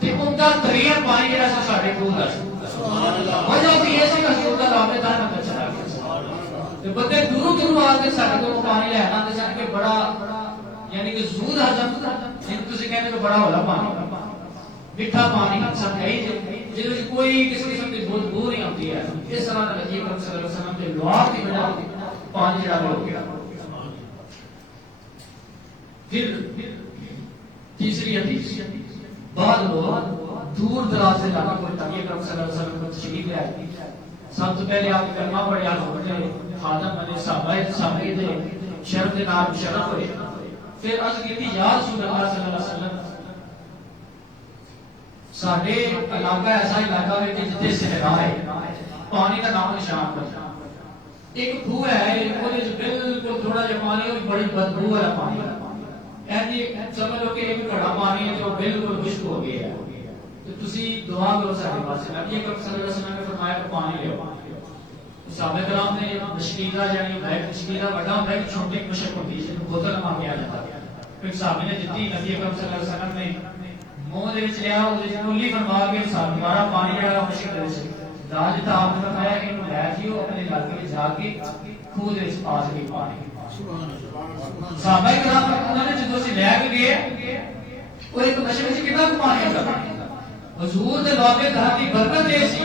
تے عمدہ ترین پانی جڑا سی ساڈے کول دا سبحان اللہ وجہ بھی یہ سی کہ حضور دا لواف دہن اندر چلا گیا تے بندے دوروں دوروں آ کے ساڈے کول پانی لے آندے سن کہ بڑا یعنی کہ زود ہضم جن تسی کہندے کہ بڑا ہولا پانی میٹھا پانی سب کہی جے کوئی کسی قسم کی بدبو نہیں آتی ہے اس طرح نبی اکرم صلی اللہ علیہ وسلم کے لواف کی وجہ سے پانی جڑا ہو گیا. پھر تیسری حدیث بعد لوگ دور دراز سے علاقہ کو نبی اکرم صلی اللہ علیہ وسلم کو تشریف لے آئے. سب سے پہلے آپ کلمہ پڑھے آپ پڑھے خادم بنے صحابہ دے شرف دے نام شرف ہوئے. پھر عرض کی تھی یا رسول اللہ صلی اللہ علیہ وسلم ساڈے علاقہ ایسا علاقہ ہے کہ جتنے صحرا ہے پانی کا نام نشان پر ایک کھو ہے وہ بالکل تھوڑا جہا پانی اور بڑی بدبو والا پانی ایسی سمجھ لو کہ ایک گھڑا پانی ہے جو بالکل خشک ہو گیا ہے. تو تسی دعا کرو ساڈے واسطے نبی اکرم صلی اللہ علیہ وسلم نے فرمایا کہ پانی لے آؤ. صحابہ کرام نے مشکیزہ یعنی بیگ مشکیزہ بڑا بیگ چھوٹی مشک ہوتی ہے جس کو بوتل نام کیا جاتا ہے. پھر صحابہ نے جتنی نبی اکرم صلی اللہ علیہ وسلم نے منہ دے وچ لیا او کلی فرما کے سارا پانی جڑا مشک دے وچ راج تا آپ نے فرمایا کہ انہوں لے جیو اپنے علاقے میں جا کے کھو دے وچ پاس کے پانی. صحابہ کرام انہوں نے جدوں سے لے کے گئے او ایک مشک وچ کتنا پانی ہوندا حضور دے واقعے دھار دی برکت اے سی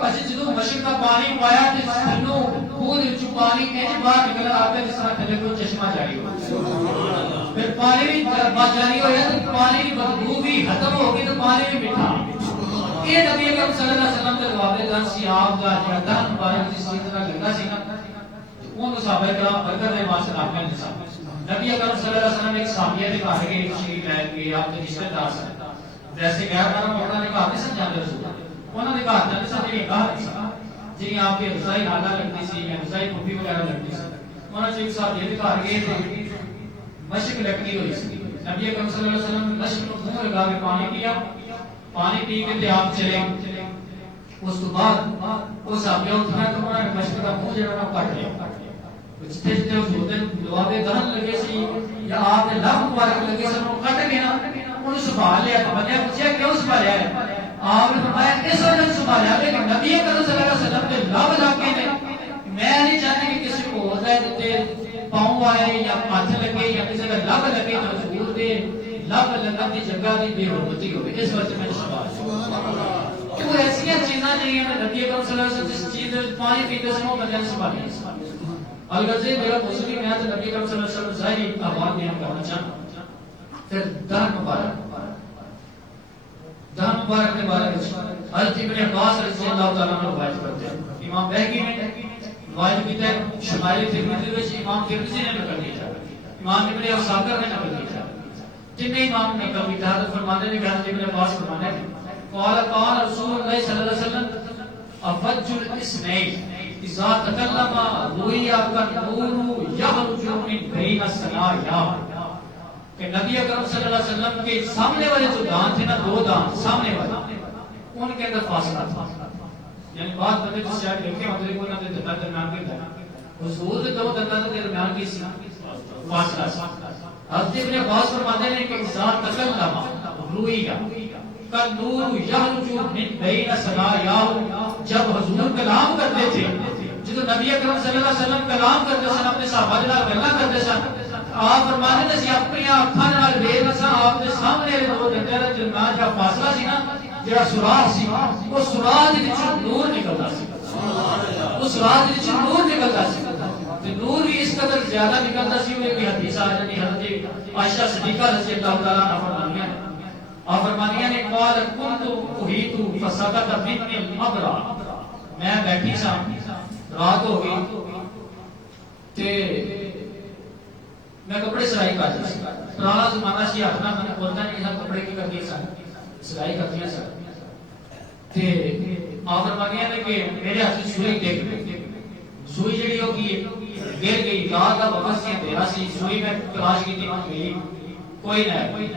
اچھا جدوں مشک کا پانی پایا تے سنو کھو دے وچ پانی انج باہر نکل آتا جس طرح تھلے کو چشمہ جاری ہو. پھر پانی بھی جاری ہوا تو پانی کی بدبو بھی ختم ہو گئی تو پانی بھی میٹھا. یہ نبی اکرم صلی اللہ علیہ وسلم کے لواف دہن سی آپ کا جڑا دہن مبارک جس طرح لگا سی نا اون صحابہ کرام برکت دے واسطے آپ نے نصاب. نبی اکرم صلی اللہ علیہ وسلم ایک صحابیہ کے گھر گئے تشریف لے کے آپ کے رشتہ دار سن جیسے غیر محرم عورتاں نے گھر نہیں سن جاندے رسول انہوں نے گھر جاندے سن جی گھر جی آپ کے رضائی نالا لگتی سی یا رضائی پھوپھی وغیرہ لگتی سی انہوں نے ایک صحابیہ کے گھر گئے تھے مشک لکڑی ہوئی سی. نبی اکرم صلی اللہ علیہ وسلم نے مشک کو منہ لگا کے پانی پیا پانی پی کے آپ چلے. اس کے بعد وہ صحابیہ اٹھا تو انہوں نے مشک کا منہ جڑا کٹ لیا جتنے جتنے ہوتے لواف دہن لگے سی یا آپ کے لب مبارک لگے سن وہ کٹ گئے نا انہوں سنبھال لیا تو بندے پوچھا کیوں سنبھالیا ہے آپ نے فرمایا اس وجہ سے سنبھالیا لیکن نبی اکرم صلی اللہ علیہ وسلم کے لب لگے نے میں نہیں چاہتی کہ کسی کو ہوتا ہے جتنے پاؤں آئے یا ہاتھ لگے یا کسی کا لب لگے تو حضور دے لب لگن دی جگہ دی بے حرمتی ہوئے اس وجہ میں سنبھال کہ وہ ایسی چیزاں جہاں نبی اکرم صلی اللہ علیہ وسلم جس چیز پانی پیتے سن وہ بندے سنبھالیا. الغرض میرا موضوع میں ہے نبی اکرم صلی اللہ علیہ وسلم ظاہری احوال بیان کرنا چاہتا. پھر دہن مبارک کے بارے میں حضرت ابن عباس رضی اللہ تعالیٰ عنہ روایت کرتے ہیں. امام بہقی نے روایت کی ہے شمائل ترمذی میں امام ترمذی نے نقل کیا امام ابن عساکر نے نقل کیا جن امام نے نقل کیا حضرت فرماتے ہیں کہ حضرت ابن عباس فرماتے ہیں قال رسول اللہ صلی اللہ علیہ وسلم افج الاسمین اذا تکلم رویا النور یخرج من بین الثنایا کہ نبی اکرم صلی اللہ علیہ وسلم کے سامنے والے جو دانت تھے نا دو دانت سامنے والے ان کے اندر فاصلہ تھا یعنی بعض بندے جس شاید دیکھیں مطلب کو نہ درمیان کے اندر حضور دو دندان کے درمیان کی فاصلہ حضرت ابن عباس فرماتے ہیں کہ اذا تکلم رویا النور یخرج من بین الثنایا جب حضور کلام کرتے تھے جب نبی اکرم صلی اللہ علیہ وسلم کلام کرتے سن اپنے صحابہ کے نال گلاں کرتے سن آپ فرماتے تھے اپنی آنکھاں نال ویکھ نہ آپ دے سامنے دو دنداں دے درمیان جو فاصلہ سی نا جڑا سوراخ سی وہ سوراخ دے وچ نور نکلدا سی سبحان اللہ اس سوراخ دے وچ نور نکلدا سی تے نور بھی اس قدر زیادہ نکلدا سی کہ حدیث آ جاتی حضرت عائشہ صدیقہ رضی اللہ تعالی عنہا فرمانیاں اور فرمانیاں نے قال كنت احيط فسقط مني المبرا میں بیٹھی سا رات ہو گئی تے میں کپڑے سلائی کر رہی سی پرانا زمانہ سی اپنا میں بولتا نہیں تھا کپڑے کی کرتی سن سلائی کرتی سن تے آپ فرماتے ہیں کہ میرے ہاتھ سے سوئی دیکھ سوئی جڑی ہوگی گر گئی رات کا وقت سے اندھیرا سی سوئی میں تلاش کی تھی گئی کوئی نہ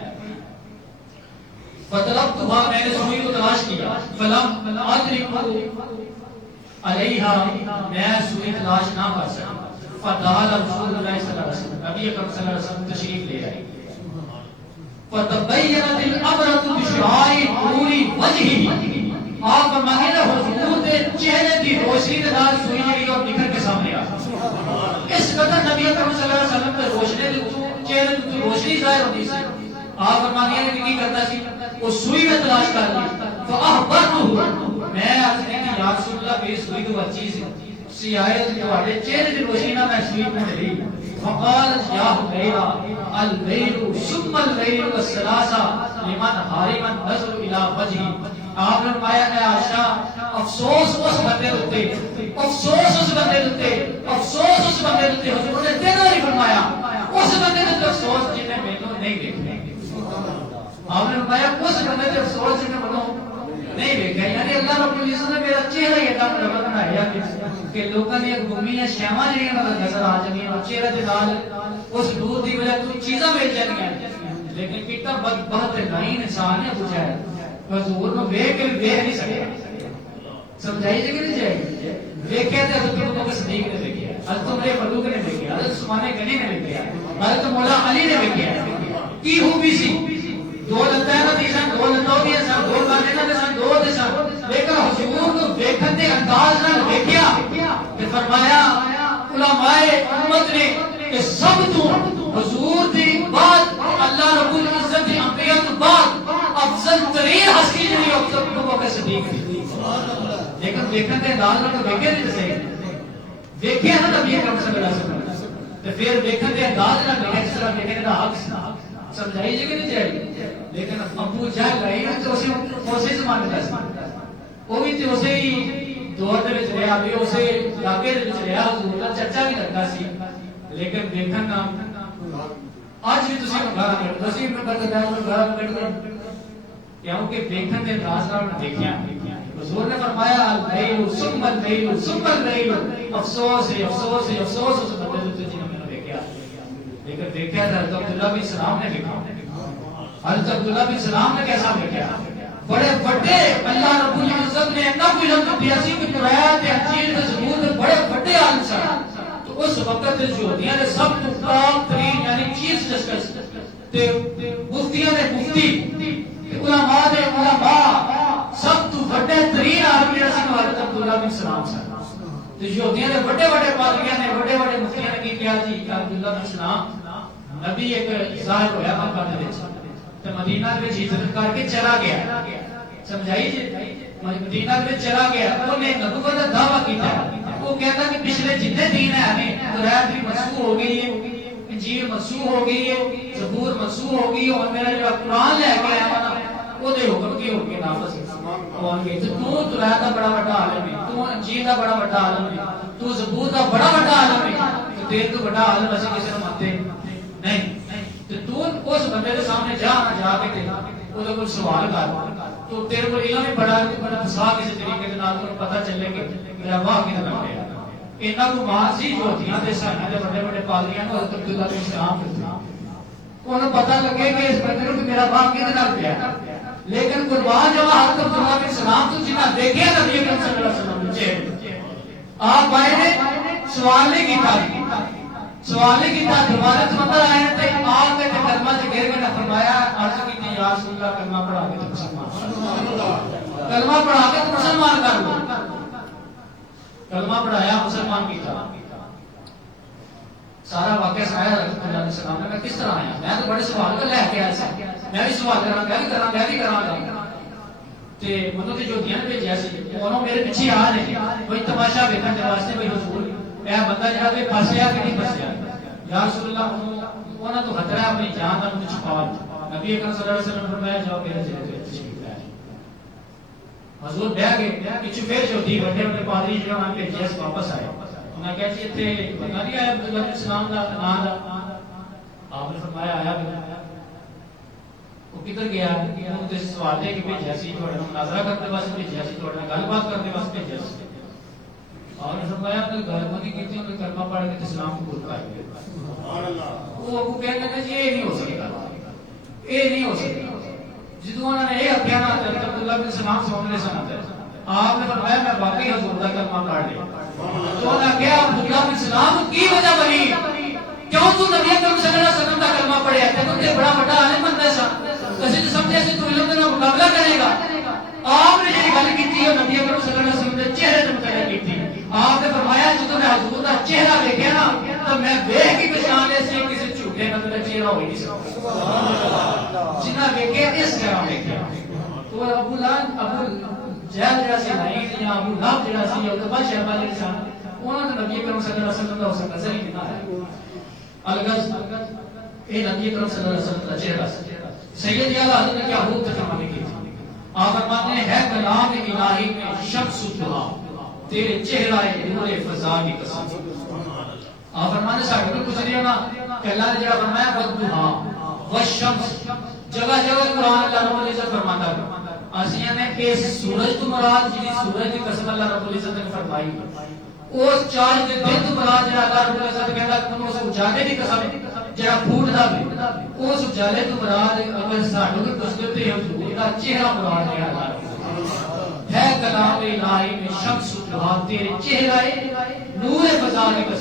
فطلبتها میں نے سوئی کو تلاش کیا فلم ادرک علیہا میں سوئی تلاش نہ کر سکا فدخل رسول اللہ صلی اللہ علیہ وسلم نبی اکرم صلی اللہ علیہ وسلم تشریف لے آئے فتبینت الامرۃ بشعاع نور وجهه آپ فرماتے ہیں حضور کے چہرے کی روشنی کے ساتھ سوئی جڑی اور نکھر کے سامنے آ اس قدر نبی اکرم صلی اللہ علیہ وسلم کے روشنی کے چہرے کی روشنی ظاہر ہوتی سی آپ فرماتے ہیں کہ کی کرتا سی وہ سوئی میں تلاش کر لی تو احبرته میں عرض کی کہ یا رسول اللہ میری سوئی تو اچھی سی سیاہے تمہارے چہرے کی روشنی نہ میں سوئی میں لی فقال یا حبیرہ اللیل ثم اللیل والثلاثہ لمن حارما نظر الى وجهه آپ نے فرمایا اے عائشہ افسوس اس بندے ہوتے افسوس اس بندے ہوتے افسوس اس بندے ہوتے حضور نے تیرا ہی فرمایا اس بندے نے افسوس جنہیں مینوں نہیں دیکھنے آپ نے فرمایا اس بندے نے افسوس جنہیں مینوں نہیں دیکھا یعنی اللہ رب العزت نے میرا چہرہ ہی اتنا بڑا بنایا کہ لوگوں نے گھومیاں شیواں جڑیاں نظر آ جاندیاں اور چہرے دے نال اس نور دی وجہ تو چیزاں مل جاندیاں لیکن کتا بہت لائن انسان ہے پوچھا ہے حضور نو ویکھ کے ویکھ نہیں سکیا سمجھائی جے کہ نہیں جائے ویکھیا تے حضرت ابو بکر صدیق نے دیکھیا حضرت عمر فاروق نے دیکھیا حضرت عثمان غنی نے دیکھیا حضرت مولا علی نے دیکھیا کی خوبی سی دو لتاں دی سن دو لتاں دی سن دو کانے دے سن دو دے سن لیکن حضور کو دیکھن دے انداز نال دیکھیا تے فرمایا علماء امت نے کہ سب تو حضور دی بعد اللہ رب العزت دی انبیاء تو بعد افضل ترین ہستی جڑی ابو بکر صدیق تھی لیکن دیکھن دے انداز نال دیکھے نہیں صحیح دیکھیا نا نبی اکرم صلی اللہ علیہ وسلم تے پھر دیکھن دے انداز نال دیکھے اس طرح دیکھنے دا حق سمجھائی جے کہ نہیں چاہیے لیکن ابو جہل رہی نا تو اسی زمانے دا سی وہ بھی تے اسی دور دے وچ رہیا بھی اسی علاقے دے وچ رہیا حضور دا چچا بھی لگا سی لیکن دیکھن نا آج بھی تسی گھر کر تسی میں کر دے گھر کر کیونکہ دیکھن دے انداز نال دیکھیا حضور نے فرمایا اللیل ثم اللیل ثم اللیل افسوس ہے افسوس ہے افسوس اس بندے تے جنہوں نے دیکھیا لیکن دیکھا تھا حضرت عبداللہ بن سلام نے دیکھا حضرت عبداللہ بن سلام نے کیسا دیکھا بڑے بڑے اللہ رب العزت نے اتنا کوئی علم دیا سی کہ قرآن تے انجیل تے زبور تے بڑے بڑے عالم سن تو اس وقت جو ہوتیاں نے سب تو ٹاپ ترین یعنی چیف جسٹس تے مفتیاں نے مفتی علماء دے علماء سب تو بڑے ترین عالم نے سی حضرت عبداللہ بن سلام سن تو جو ہوتیاں نے بڑے بڑے پادریاں نے بڑے بڑے مفتیاں نے کی کیا جی عبداللہ بن سلام نبی ایک ظاہر ہویا مکہ دے وچ تے مدینہ دے وچ ہجرت کر کے چلا گیا سمجھائی جی مدینہ دے وچ چلا گیا انہوں نے نبوت دا دعویٰ کیتا وہ کہتا کہ پچھلے جتنے دین ہیں قرآن بھی منسوخ ہو گئی ہے انجیل منسوخ ہو گئی ہے زبور منسوخ ہو گئی ہے اور میرا جو قرآن لے کے آیا نا وہ دے حکم کی ہو کے نافذ ہون گے تو قرآن دا بڑا بڑا عالم ہے تو انجیل دا بڑا بڑا عالم ہے تو زبور دا بڑا بڑا عالم ہے تو تیرے تو بڑا عالم اسی کسی نے مانتے نہیں تو اس بندے کے سامنے جا کے وہ کوئی سوال کر تو تیرے کو علم بھی بڑا فسا کسی طریقے کے نال پتہ چلے کہ میرا واہ کدھر لگ گیا انہاں کو ماسی جو ہوتیاں تے سانے دے بڑے بڑے پادریاں کو حضرت عبداللہ بن سلام انہوں پتہ لگے کہ اس بندے کو میرا واہ کدھر لگ گیا لیکن قربان جو حضرت عبداللہ بن سلام تو جنہ دیکھیا نبی اکرم صلی اللہ علیہ وسلم نے آپ آئے نے سوال نہیں کیتا سوال نہیں کیتا دوبارہ مندر آئے تے آپ نے کلمہ سے گھر کے نہ فرمایا عرض کی تھی یا رسول اللہ کلمہ پڑھا کے مسلمان کلمہ پڑھا کے مسلمان کر لو کلمہ پڑھایا مسلمان کیتا سارا واقعہ سنایا حضرت اللہ علیہ السلام نے کس طرح آیا میں تو بڑے سوال کر لے کے آیا سی میں بھی سوال کراں میں بھی کراں تے منو تے جو دیاں بھیجیا سی انہوں میرے پیچھے آ رہے کوئی تماشا دیکھنے دے واسطے کوئی حضور اے بندہ جڑا تے پھسیا کہ نہیں پھسیا یا رسول اللہ انہاں تو خطرہ ہے اپنی جان دا مجھ چھپا نبی اکرم صلی اللہ علیہ وسلم فرمایا جاؤ میرے چہرے تے تشریف لے حضور بیٹھ گئے کچھ پھر جو دی بڑے بڑے پادری جو ہم کے جیس واپس آئے انہاں کہا جی تے بندہ نہیں آیا عبداللہ بن سلام دا نام دا آپ نے فرمایا آیا وہ کدھر گیا انہوں نے سوال دے کے بھیجا سی تھوڑا مناظرہ کرنے واسطے بھیجا سی تھوڑا گل بات کرنے واسطے بھیجا سی اور نے فرمایا کہ گل بات کی تھی انہوں نے کلمہ پڑھ کے اسلام قبول کر لیا سبحان اللہ وہ ابو کہنے لگے جی یہ نہیں ہو سکتا یہ نہیں ہو سکتا جدوں انہوں نے یہ آخیا نا حضرت عبداللہ بن سلام سننے سناتے آپ نے فرمایا میں واقعی حضور کا کلمہ پڑھ لیا تو انہوں نے کہا عبداللہ بن سلام کی وجہ بنی کیوں تو نبی اکرم صلی اللہ علیہ وسلم کا کلمہ پڑھیا تینوں تے بڑا بڑا عالم بنتا سا کسی تو سمجھے سی تو علم کا مقابلہ کرے گا آپ نے یہ گل کی اور نبی اکرم صلی اللہ علیہ وسلم کے چہرے سے متعلق کی آپ نے فرمایا جب میں حضور کا چہرہ دیکھا نا تو میں دیکھ کے پہچان لیا سی کسی جھوٹے نبی کا چہرہ ہو ہی نہیں سکتا جنہ دیکھے اس طرح دیکھا تو ابو جہل جڑا سی لائن یا ابو لہب جڑا سی او تبا شہر والے انسان انہوں نے نبی اکرم صلی اللہ علیہ وسلم کا اس نظر ہی نہیں آیا الغرض اے نبی اکرم صلی اللہ علیہ وسلم کا چہرہ سید اعلی حضرت نے کیا حکم فرمانے کی آپ فرماتے ہیں ہے کلام الہی میں شمس الضحا تیرے چہرہ نور فضا کی قسم آپ فرماتے ہیں ساڈے کو گزریا نا کہ اللہ نے جڑا فرمایا والضحا والشمس جگہ جگہ قرآن اللہ رب العزت فرماتا ہے اسیاں نے اس سورج تو مراد جی سورج کی قسم اللہ رب العزت نے فرمائی اس چاند دے دن تو مراد جڑا اللہ رب العزت کہندا کہ اس اجالے دی قسم جڑا پھوٹدا وے اس اجالے تو مراد اگر ساڈے کو دستے تے حضور دا چہرہ مراد ہے اللہ ہے کلام الہی میں شمس الضحا تیرے چہرہ نور فضا کی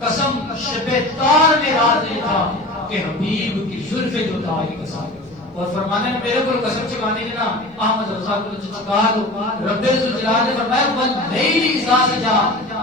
قسم شب تار میں راز یہ تھا کہ حبیب کی زلف جو تھا کی قسم اور فرمانے نے میرے کو قسم چکانی نے نا احمد رضا کو چکا دو رب الجلال نے فرمایا بل لیل اذا سجا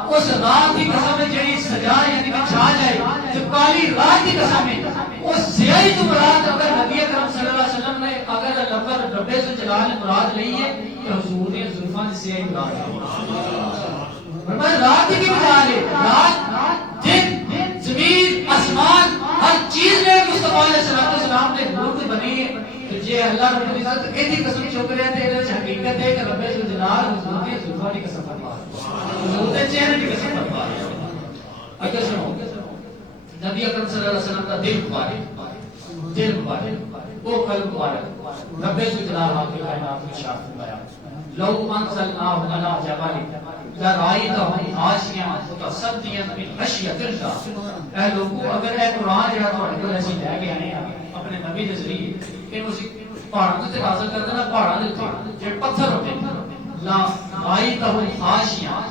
اس رات کی قسم ہے جڑی سجا یعنی کہ چھا جائے جو کالی رات کی قسم ہے اس سیاہی تو مراد اگر نبی اکرم صلی اللہ علیہ وسلم نے اگر لفظ رب الجلال نے مراد لئی ہے تو حضور نے زلفاں کی سیاہی مراد ہے فرمایا رات کی مراد ہے رات دن زمین آسمان ہر چیز میں مصطفیٰ علیہ السلام نے نور سے بنی ہے تو جے اللہ رب العزت ایسی قسم چوک رہے تھے اس حقیقت ہے کہ رب الجلال حضور کی زلفاں کی قسم فرما حضور کے چہرے کی قسم فرما اگر سنو نبی اکرم صلی اللہ علیہ وسلم کا دل مبارک وہ قلب مبارک رب الجلال حق کائنات کی شان فرمایا لو انزلنا علی جبل لرأيته خاشعا متصدعا من خشیۃ اللہ اے لوگوں اگر اے قرآن جڑا تھوڑے کول اسی لے کے آئے ہیں اپنے نبی دے ذریعے کہ اسی پہاڑوں تے نازل کرتے نا پہاڑاں دے اوپر جڑے پتھر ہوندے لا رأيته خاشعا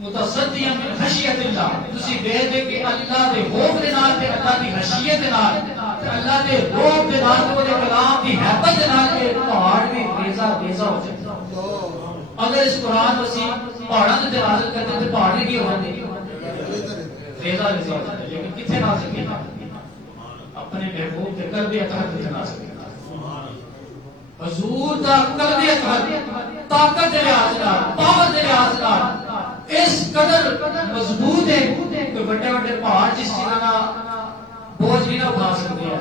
متصدعا من خشیۃ اللہ تسی دیکھ دے کہ اللہ دے خوف دے نال تے اللہ دی خشیت دے نال تے اللہ دے روح دے نال تے کلام دی ہیبت دے نال تے پہاڑ بھی ریزہ ریزہ ہو جاتے اگر اس قرآن وسیع پہاڑاں تے نازل کرتے تے پہاڑ نہیں ہو جاندے ریزہ ریزہ ہو جاندے لیکن کتنے نازل کیتا اپنے محبوب کے قلب اطہر تے نازل کیتا حضور دا قلب اطہر طاقت دے لحاظ نال پاور دے لحاظ نال اس قدر مضبوط ہے کہ بڑے بڑے پہاڑ جس طرح بوجھ نہیں اٹھا سکتے ہیں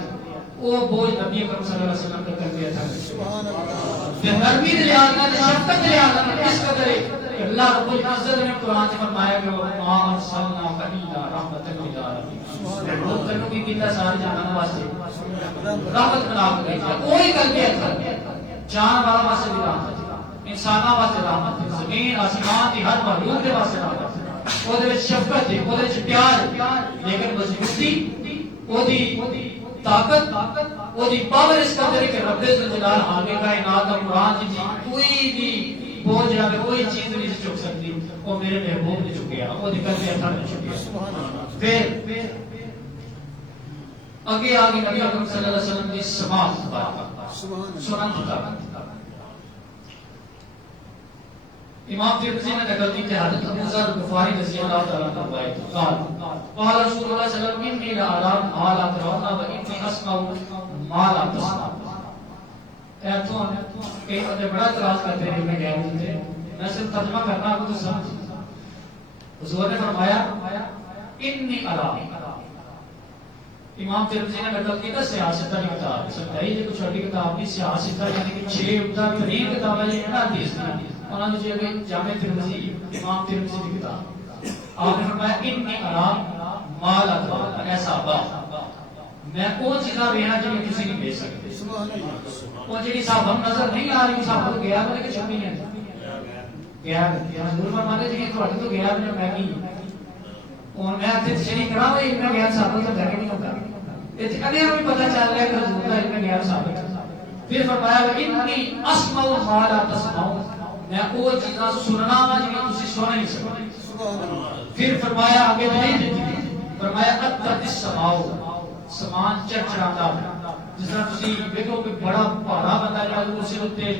وہ بوجھ نبی اکرم صلی اللہ علیہ وسلم کا کر دیا تھا سبحان اللہ کہ نرمی دے لحاظ نال شفقت دے لحاظ نال اس قدر ہے اللہ رب العزت نے قرآن میں فرمایا کہ ما ارسلنا الا رحمۃ للعالمین وہ کرنوں کی کیتا سارے جہان واسطے رحمت بنا کے بھیجا کوئی کر کے جان والا واسطے بھی رحمت انساناں واسطے رحمت زمین آسمان کی ہر مخلوق کے واسطے رحمت وہ دے شفقت ہے وہ دے پیار لیکن مضبوطی وہ دی طاقت وہ دی پاور اس قدر کہ رب الجلال آگے کائنات کا قرآن جی کوئی بھی بوجھ نہ کوئی چیز نہیں چک سکتی وہ میرے محبوب نے چکیا وہ دی قلب اطہر نے چکیا پھر آگے آگے نبی اکرم صلی اللہ علیہ وسلم کی سماعت سنن امام ترمذی نے نقل کی کہ حضرت ابو ذر غفاری رضی اللہ تعالی عنہ روایت قال رسول اللہ صلی اللہ علیہ وسلم انی لا ارى ما لا ترون وانی اسمع ما لا تسمعون ایتھوں کہ انہیں بڑا اعتراض کرتے ہیں میں گئے تھے میں صرف ترجمہ کرنا آپ کو تو سمجھ حضور نے فرمایا انی ارى امام ترمذی نے نقل کی تھا سیاست کی کتاب سمجھائی یہ کوئی چھوٹی کتاب نہیں سیاست یعنی کہ 6 عمدہ ترین کتابیں یہ نا حدیث کی انہوں نے جو کہ جامع ترمذی امام ترمذی کی کتاب آپ نے فرمایا انی ارى ما لا ترون ایسا با میں وہ چیزاں وینا جی تسی نہیں ویچ سکتے وہ جی صاحب ہم نظر نہیں آ رہی صاحب تو گیا بولے کہ چھپی ہے گیا حضور فرماتے جی تھوڑے تو گیا میں نہیں اور میں تے شریک کرا وہ میں گیا صاحب تو گھر نہیں ہوتا تے اگے ہمیں پتہ چل رہا ہے کہ حضور کا علم گیا صاحب پھر فرمایا انی اسمع ما لا تسمعون میں وہ چیزاں سننا وا جی تسی سن نہیں سکتے پھر فرمایا آگے نہیں فرمایا اتت السماء سمان چڑچڑاتا جس طرح تسی دیکھو کہ بڑا پہاڑا بندہ جڑا اس تے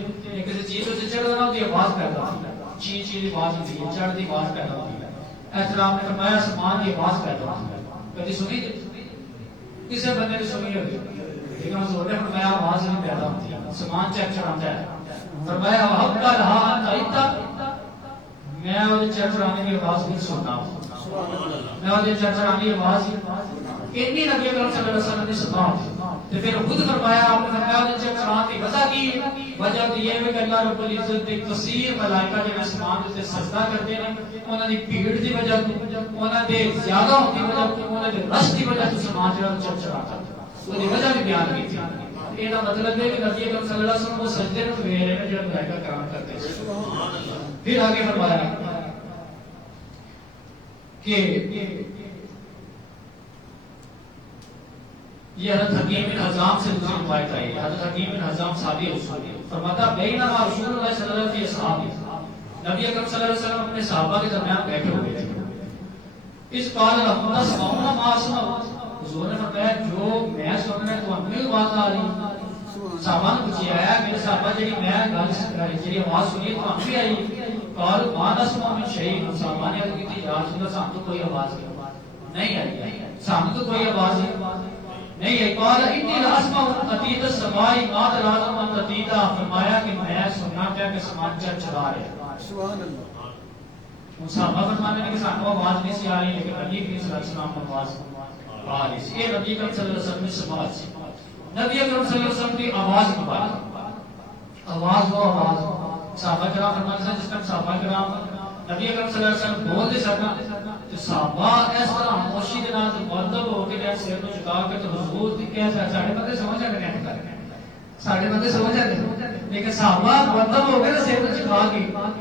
کسی چیز تے چڑھدا نا دی آواز پیدا ہوندی ہے چی چی دی آواز ہوندی ہے چڑھ دی آواز پیدا ہوندی ہے احترام نے فرمایا سمان دی آواز پیدا ہوندی ہے کبھی سنی کسی بندے نے سنی ہوگی لیکن حضور نے فرمایا آواز نہیں پیدا ہوتی سمان چڑچڑاتا ہے فرمایا حب کا رہا انت میں وہ چڑچڑانے کی آواز نہیں سننا میں وہ چڑچڑانے کی آواز اتنی نبی اکرم صلی اللہ علیہ وسلم نے سنا تو پھر خود فرمایا آپ نے فرمایا ان چڑچڑانے کی وجہ کی وجہ یہ ہے کہ اللہ رب العزت ایک کثیر ملائکہ جو آسمان تے سجدہ کرتے ہیں انہاں دی بھیڑ دی وجہ تو انہاں دے زیادہ ہونے وجہ تو انہاں دے رش دی وجہ تو سمان جو چڑچڑاتا ہے وہ وجہ بھی بیان کی تھی یہ مطلب ہے کہ نبی اکرم صلی اللہ علیہ وسلم وہ سجدے میں ہوئے ہیں جو ملائکہ کرام کرتے ہیں سبحان اللہ پھر آگے فرمایا کہ یہ حضرت حکیم بن حزام سے دوسری روایت آئی ہے حضرت حکیم بن حزام صحابی رسول فرماتا بینما رسول اللہ صلی اللہ علیہ وسلم نبی اکرم صلی اللہ علیہ وسلم اپنے صحابہ کے درمیان بیٹھے ہوئے تھے اس قال لهم تسمعون ما اسمع حضور نے فرمایا جو میں سن رہا تو ہمیں آواز آ رہی صحابہ نے پوچھا ہے میرے صحابہ جی میں گل جی آواز سنی تو ہم بھی آئی قال ما نسمع من شيء صحابہ نے عرض کی یا رسول اللہ صاحب تو کوئی آواز نہیں آئی صاحب تو کوئی آواز نہیں ہے قال انی لا اسمع قطیت السماء ما ترى من قطیتا فرمایا کہ میں سننا پیا کہ سمان چڑچڑا رہا سبحان اللہ صحابہ فرمانے نے کہ سانو آواز نہیں سی آ رہی لیکن نبی کریم صلی اللہ علیہ وسلم کو آواز آ رہی سی یہ نبی کریم صلی اللہ علیہ وسلم کی سماعت سی نبی اکرم صلی اللہ علیہ وسلم کی آواز کی بات آواز وہ آواز صحابہ کرام فرماتے ہیں جس کا صحابہ کرام نبی اکرم صلی اللہ علیہ وسلم بول دے سکنا تو صحابہ اس طرح خاموشی کے نال مؤدب ہو کے جب سر کو جھکا کے تو حضور کی کیا ساڈے بندے سمجھ آتے ہیں ساڈے بندے سمجھ آتے ہیں لیکن صحابہ مؤدب ہو کے سر کو جھکا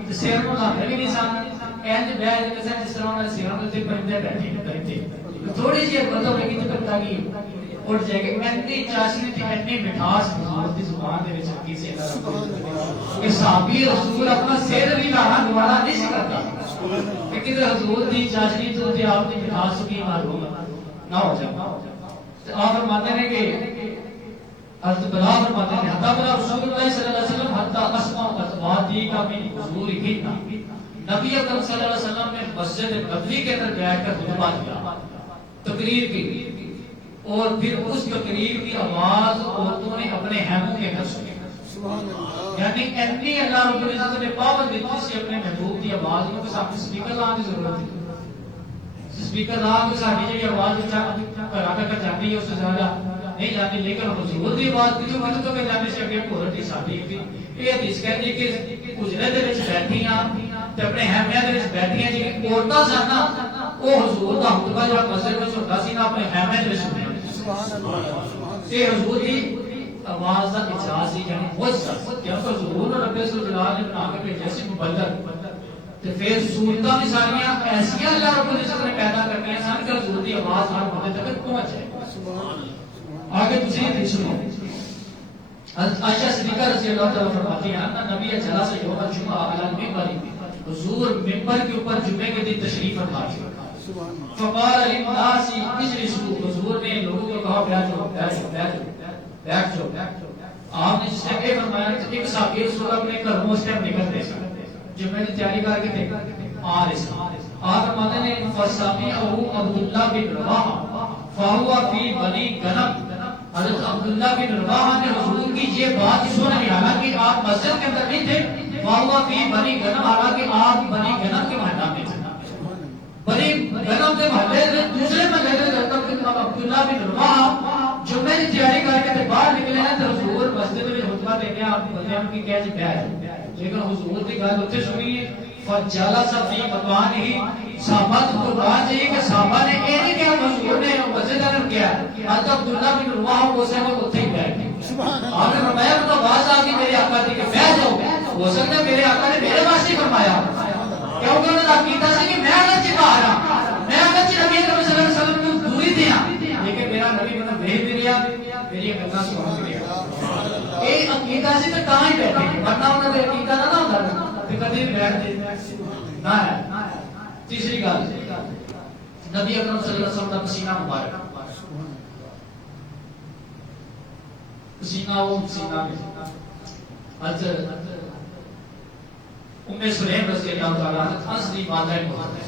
کے سر کو نہ بھی نہیں سان اینج بیٹھ کے جس طرح انہوں نے سیروں تے پرندے بیٹھے کرتے تھوڑی سی مطلب ہے کہ پتہ کی اٹھ جائے گا اتنی چاشنی تھی اتنی مٹھاس حضور کی زبان دے وچ کی سے کہ صحابی رسول اپنا سر بھی لانا گوارا نہیں سکتا کہ کدھر حضور دی چاشنی تو تے آپ دی مٹھاس کی معلوم نہ ہو جائے آپ فرماتے ہیں کہ حضرت بلال فرماتے ہیں حتی بلا رسول اللہ صلی اللہ علیہ وسلم حتی اسمع اصواتہ کا من حضورہ نبی اکرم صلی اللہ علیہ وسلم نے مسجد نبوی کے اندر بیٹھ کر خطبہ دیا تقریر کی اور پھر اس تقریر کی آواز عورتوں نے اپنے خیموں کے اندر سنی یعنی اتنی اللہ رب العزت نے پاور دیتی سی اپنے محبوب کی آواز کو کہ سامنے سپیکر لانے کی ضرورت تھی سپیکر لا کے ساری جو آواز کرا کر جاتی ہے اس سے زیادہ نہیں جاتی لیکن حضور کی آواز کی جو مدد کے جانے سے اگے عورت ہی ساتھی تھی یہ حدیث کہتی ہے کہ اجرے دے وچ بیٹھیاں تے اپنے خیمے دے وچ بیٹھیاں جی عورتاں سن او حضور دا خطبہ جڑا مسجد وچ ہوندا سی نا اپنے خیمے دے وچ سبحان اللہ تے حضور دی آواز دا اجازت ہی یعنی بہت جب حضور رب الجلال نے بنا کے بھیجا سی مبلغ تے پھر صورتاں بھی ساریاں ایسیاں اللہ رب العزت نے پیدا کرنی ہیں سن کہ حضور دی آواز ہر بندے تک پہنچ جائے سبحان اللہ آگے تسی یہ سنو عائشہ صدیقہ رضی اللہ تعالی فرماتی ہیں کہ نبی جلس یوم الجمعہ علی المنبر حضور منبر کے اوپر جمعے کے دن تشریف فرما تھے فقال للناس اجلسوا حضور نے لوگوں کو کہا بیٹھ جاؤ آپ نے جس نے یہ فرمایا کہ ایک صحابی رسول اپنے گھروں سے نکلتے جمعے کی تیاری کر کے آ رہے تھے آپ فرماتے ہیں فسمعه عبداللہ بن رواحہ فهو فی بنی غنم حضرت عبداللہ بن رواحہ نے حضور کی یہ بات سنی حالانکہ آپ مسجد کے اندر نہیں تھے فهو فی بنی غنم حالانکہ آپ بنی غنم کے محلہ میں تھے بنی غنم کے محلے میں دوسرے محلے میں حضرت عبداللہ بن رواحہ جمعے کی تیاری کر کے باہر نکلے ہیں تو حضور مسجد میں خطبہ دینے آپ بندے ان کی کہہ بیٹھ لیکن حضور کی گل اتنے سنی ہے فجلس فی مکانہ صحابہ کو قربان چاہیے کہ صحابہ نے یہ نہیں کیا حضور نے مسجد میں کیا حضرت عبداللہ بن رواحہ کو سے وہ اتنے ہی بیٹھ گئے آپ نے فرمایا تو آواز آ گئی میرے آقا کی کہ بیٹھ جاؤ ہو سکتا ہے میرے آقا نے میرے واسطے فرمایا کیونکہ انہوں نے عقیدہ سے کہ میں اگر چکا رہا میں اگر نبی اکرم صلی اللہ علیہ وسلم کو دوری دیا لیکن میرا نبی مطلب بھیج بھی رہا میری گلا سن بھی رہا یہ عقیدہ سے تو کہاں ہی بیٹھے ورنہ انہوں نے عقیدہ نہ ہوتا تو کبھی بیٹھتے نہ ہے. تیسری گل نبی اکرم صلی اللہ علیہ وسلم کا پسینہ مبارک پسینہ وہ پسینہ میں حضرت ام سلیم رضی اللہ تعالیٰ عنہ اصلی مادہ محمد ہے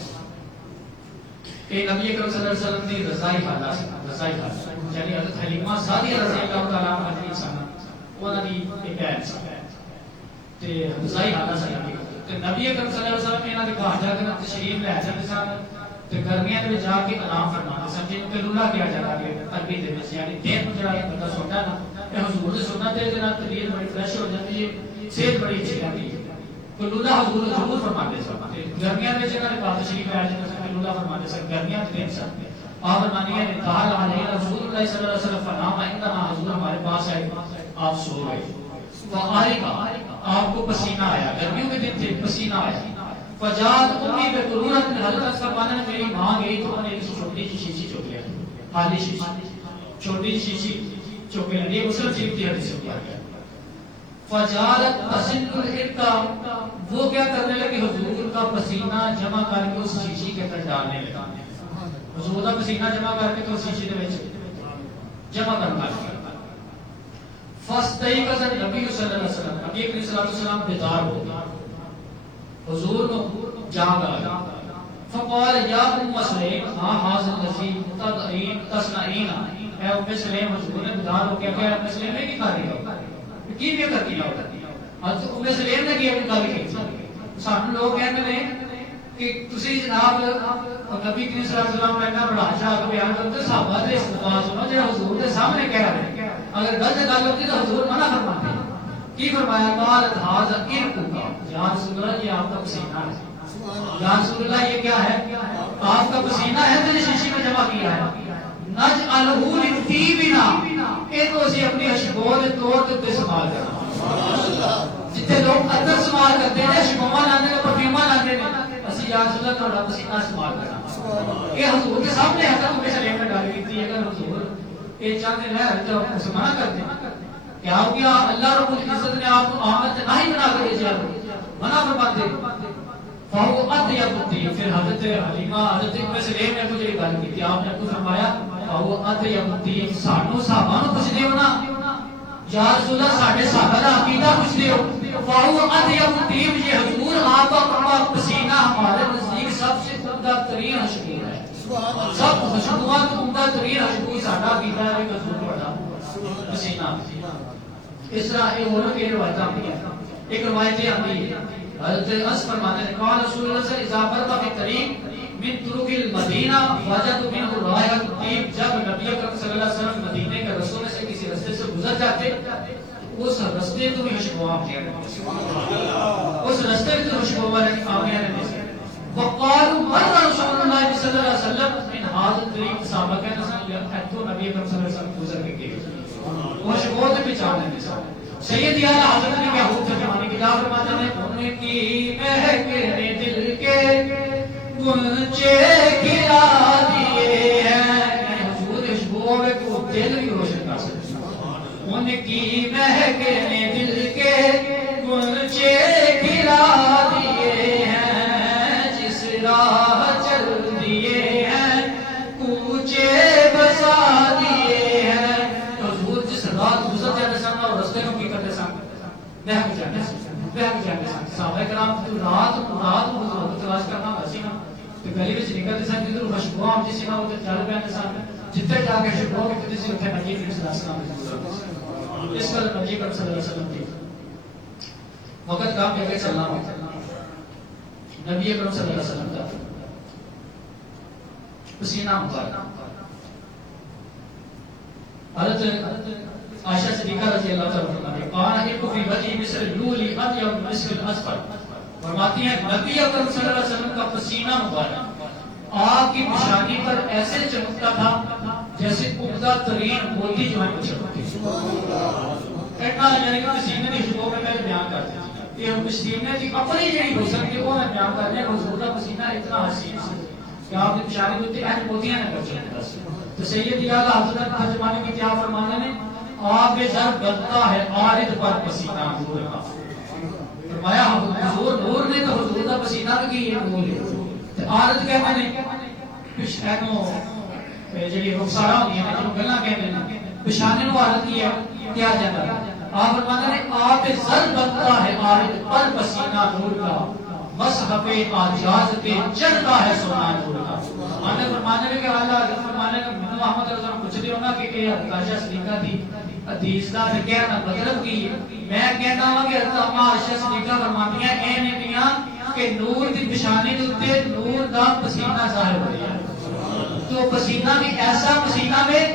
کہ نبی اکرم صلی اللہ علیہ وسلم نے رضائی حالات یعنی حضرت حلیمہ سعدیہ رضی اللہ تعالیٰ عنہ کی انسان انہوں نے ایک انسان تے رضائی حالات سے نبی اکرم صلی اللہ علیہ وسلم نے انہوں نے کہا جا کر تشریف لے جاتے سن تے گرمیاں میں جا کے آرام فرماتے سن جن کو لولا کیا جاتا ہے عربی دے وچ یعنی دین کو جڑا بندہ سنتا نا کہ حضور کی سنت دے نال طبیعت بڑی فریش ہو جاتی ہے صحت بڑی اچھی رہتی ہے تو لولا حضور ضرور فرماتے سن گرمیاں میں جنہاں نے کہا تشریف لے جاتے سن لولا فرماتے سن گرمیاں میں دین سن آپ فرمانی ہے تعالی علیہ رسول اللہ صلی اللہ علیہ وسلم فنام عندنا حضور ہمارے پاس آئے آپ سو گئے فآرقا آپ کو پسینہ آیا گرمیوں کے دن تھے پسینہ آیا فجاد امی بے قرورت میں حضرت فرمانے نے میری ماں گئی تو انہیں ایک چھوٹی سی شیشی چوک لیا خالی شیشی چھوٹی شیشی چوک لیا یہ مسلم شریف کی حدیث سے گیا فجالت پسن الارقا وہ کیا کرنے لگے حضور کا پسینہ جمع کر کے اس شیشی کے اندر ڈالنے لگا حضور کا پسینہ جمع کر کے تو اس شیشی کے وچ جمع کرنا لگا فاستيقظ النبي صلی اللہ علیہ وسلم نبی کریم صلی اللہ علیہ وسلم بیدار ہو حضور کو جاگ آیا فقال یا ام سلیم ما هذا الذي تدعين تصنعين اے ام سلیم حضور نے بیدار ہو گیا کہ ام سلیم نے کی کر رہی ہو کی بھی کرتی ہے حضرت ام سلیم نے کی گل کی سانو لوگ کہتے ہیں کہ تسی جناب نبی کریم صلی اللہ علیہ وسلم نے بڑا شاہ بیان کرتے صحابہ دے استقبال سنو جو حضور کے سامنے کہہ رہے ہیں اگر غلط گل ہوتی تو حضور منع فرماتے کی فرمایا قالت ھذا ارقا یا رسول اللہ یہ آپ کا پسینہ ہے یا رسول اللہ یہ کیا ہے آپ کا پسینہ ہے جو شیشی میں جمع کیا ہے نجعلہ لطیبنا یہ تو اسی اپنی اشبو کے طور تے استعمال کرنا جتنے لوگ عطر استعمال کرتے ہیں شبوہ لاندے نے پرفیوم لاندے نے اسی یا رسول اللہ تھوڑا پسینہ استعمال کرنا یہ حضور کے سامنے حضرت ام سلیم نے ڈال کی تھی اگر حضور یہ چاہتے ہیں تو اس منع کر دیں کیا ہو گیا اللہ رب العزت نے آپ کو آمد سے نہیں بنا کر دیا منع فرماتے فہو اطیب الطیب پھر حضرت حلیمہ حضرت ام سلیم نے کچھ گل کی تھی آپ نے کچھ فرمایا فہو اطیب الطیب سانو صحابہ نو پوچھ دیو نا یا رسول اللہ ساڈے صحابہ دا عقیدہ پوچھ دیو فہو اطیب الطیب یہ حضور آپ کا پسینہ ہمارے نزدیک سب سے عمدہ ترین اشکور ہے سب خوشبوات عمدہ ترین خوشبو ساڈا عقیدہ ہے کہ حضور بڑا پسینہ اس طرح یہ اور بھی روایتاں ہیں ایک روایت آتی ہے حضرت انس فرماتے ہیں قال رسول اللہ صلی اللہ علیہ وسلم فی طریق من طرق المدینہ وجد منه رائحۃ الطیب جب نبی اکرم صلی اللہ علیہ وسلم مدینے کے رستوں میں سے کسی رستے سے گزر جاتے اس رستے تو بھی خوشبو آتی ہے اس رستے میں خوشبو آتی ہے وقالوا مر رسول اللہ صلی اللہ علیہ وسلم من هذا الطريق صحابہ کہتے ہیں تو نبی اکرم صلی اللہ علیہ وسلم گزر کے گئے وہ شبوت پہچان لیتے سب سید اعلی حضرت نے کیا حکم فرمانے کی کیا فرماتے ہیں ان کی مہک نے دل کے گنچے گرا دیے ہیں یعنی حضور خوشبو کو دل بھی روشن کر سکتے ہیں ان کی مہک نے دل کے گنچے گرا دیے ہیں جس راہ چل دیے ہیں کوچے بسا دیے ہیں حضور جس رات گزر جاتے سن اور رستے میں کی کرتے سن بہک جاتے سن صحابہ کرام تو رات حضور کو تلاش کرنا ویسی نا تو گلی وچ نکلتے سن جدھر خوشبو آتی سی نا وہ چل پے سن جتنے جا کے خوشبو کیتی سی اتنے نبی کریم صلی اللہ علیہ وسلم اس پر نبی کریم صلی اللہ علیہ وسلم کی وقت کام کے چلنا ہوتا نبی اکرم صلی اللہ علیہ وسلم کا پسینہ مبارک حضرت عائشہ صدیقہ رضی اللہ تعالیٰ عنہ قال ایک فی وجہ مثل لولی اطیب مثل الاسفر فرماتی ہیں نبی اکرم صلی اللہ علیہ وسلم کا پسینہ مبارک آپ کی پیشانی پر ایسے چمکتا تھا جیسے عمدہ ترین موتی جو ہے وہ چمکتے اتنا یعنی کہ پسینے کی شبوں میں بیان کرتے ہیں کہ پسینے کی اپنی جڑی حسن کی وہ بیان کرتے ہیں حضور کا پسینہ اتنا حسین سی کہ آپ کی پیشانی ہوتی ہے موتیاں نہ کر چکتا تو سید اعلیٰ حضرت ترجمانے کی کیا فرمانے نے آپ کے سر بنتا ہے عارض پر پسینہ حضور کا فرمایا حضور نور نے تو حضور کا پسینہ بھی یہ نور ہے عارض کہتے ہیں پشانوں جڑی رخسارا ہوندی ہیں جنوں گلاں کہندے ہیں پشانے نو عارض کی ہے کیا جاتا ہے آپ فرماتے ہیں آپ کے سر بنتا ہے عارض پر پسینہ نور کا مصحف اعجاز پہ چڑھتا ہے سونا نور کا ہمیں فرمانے میں کہ اعلیٰ فرمانے میں محمد رضا پوچھ رہے ہونا کہ یہ عائشہ صدیقہ تھی حدیث دا کہنا مطلب کی میں کہنا ہوں کہ حضرت عائشہ صدیقہ فرماتی ہیں اے نے دیاں کہ نور دی پیشانی دے اوتے نور دا پسینہ ظاہر ہو رہا ہے تو پسینہ بھی ایسا پسینہ میں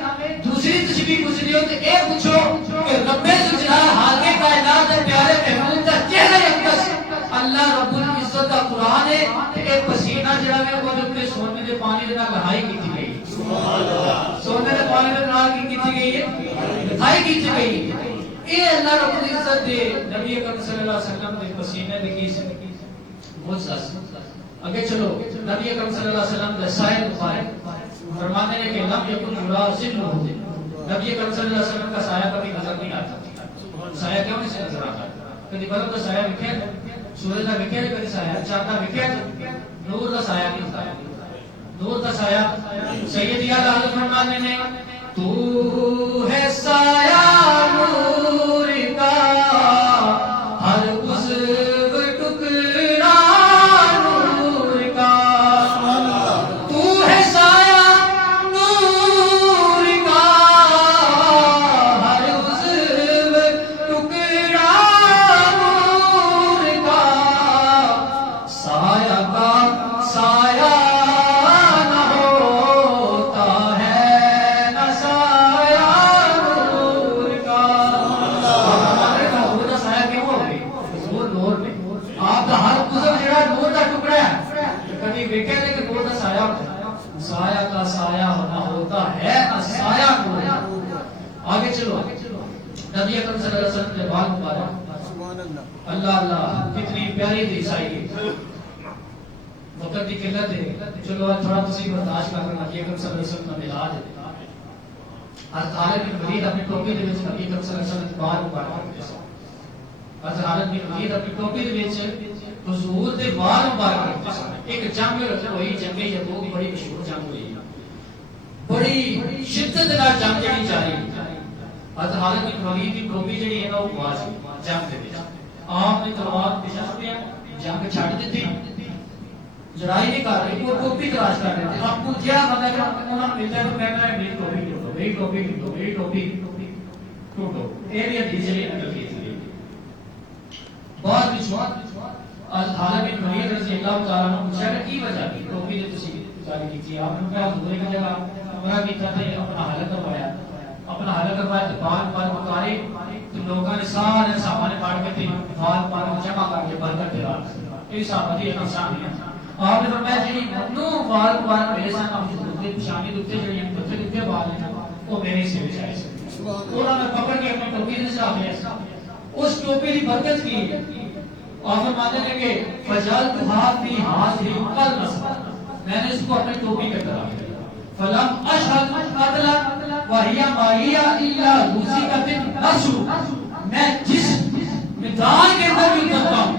دوسری تشبیہ پوچھ رہی ہو تو اے پوچھو کہ رب ذوالجلال حاکم کائنات دے پیارے محمود دا چہرہ اقدس اللہ رب العزت دا قرآن ہے کہ اے پسینہ جڑا ہے وہ جو سونے دے پانی دے نال لہائی کیتی گئی سبحان اللہ سونے دے پانی دے نال کی کیتی گئی ہے لہائی کیتی گئی اے اللہ رب العزت دے نبی اکرم صلی اللہ علیہ وسلم دے پسینے دے کی معجزہ آگے چلو نبی اکرم صلی اللہ علیہ وسلم دے سائے مبارک فرماتے ہیں کہ لم یکن یراسل ہوتے نبی اکرم صلی اللہ علیہ وسلم کا سایہ کبھی نظر نہیں آتا سایہ کیوں نہیں سے نظر آتا کبھی برف کا سایہ وکھے سورج کا وکھے کبھی سایہ چاند کا وکھے نور کا سایہ نہیں ہوتا نور کا سایہ سید اعلیٰ حضرت فرمانے میں تو ہے سایہ نور کا ہر عضو ٹکڑا نور کا تو ہے سایہ نور کا ہر عضو ٹکڑا نور کا سایہ کا سایہ سایہ کا سایہ ہونا ہوتا ہے سایہ نور آگے چلو نبی اکرم صلی اللہ علیہ وسلم کے بعد مبارک اللہ اللہ کتنی پیاری دی عیسائی وقت کی قلت ہے چلو تھوڑا تسی برداشت کر نبی اکرم صلی اللہ علیہ وسلم کا میلاد ہے حضرت خالد بن ولید اپنی ٹوپی دے وچ نبی اکرم صلی اللہ علیہ وسلم کے بعد مبارک حضرت خالد بن ولید اپنی ٹوپی دے وچ حضور دے بار مبارک ایک جنگ ہوئی جنگ یبوک بڑی مشہور جنگ ہوئی بڑی شدت نال جنگ جڑی جاری حضرت خالد بن ولید دی ٹوپی جڑی ہے نا وہ گواچ گئی جنگ دے وچ آپ نے تلوار پیچھے چھڈیا جنگ چھڈ دتی لڑائی نہیں کر رہی وہ ٹوپی تلاش کر رہے تھے آپ کو جیا بندہ کہ انہوں نے ملتا ہے تو کہنا ہے میری ٹوپی ٹوٹو میری ٹوپی ٹوٹو میری ٹوپی ٹوٹو یہ بھی حدیث جڑی نقل کی تھی بعد وچ حضرت خالد بن ولید رضی اللہ تعالیٰ عنہ پوچھا کہ کی وجہ کی ٹوپی جو تسی جاری کی آپ نے کہا حضور کی جگہ عمرہ کیتا تھا اپنا حلق کروایا تو بال بال مکاری تو لوگوں نے سارے سامان پاڑ کے تھے بال بال جمع کر کے برکت دے رہا یہ صحابہ دی انسان ہے آپ نے فرمایا جی منو بال بال میرے ساتھ آپ حضور کی پیشانی دے اوپر جڑی پتھر دے بال ہیں وہ میرے سے بچائے سے انہوں نے پکڑ کے اپنی ٹوپی نے صاف لیا اس ٹوپی کی برکت کی اور فرماتے ہیں کہ فجعلتها في هذه القلمة میں نے اس کو اپنی ٹوپی کے طرح فلم اشهد قتلا وهي معي الا رزقت النصر میں جس میدان کے اندر بھی کرتا ہوں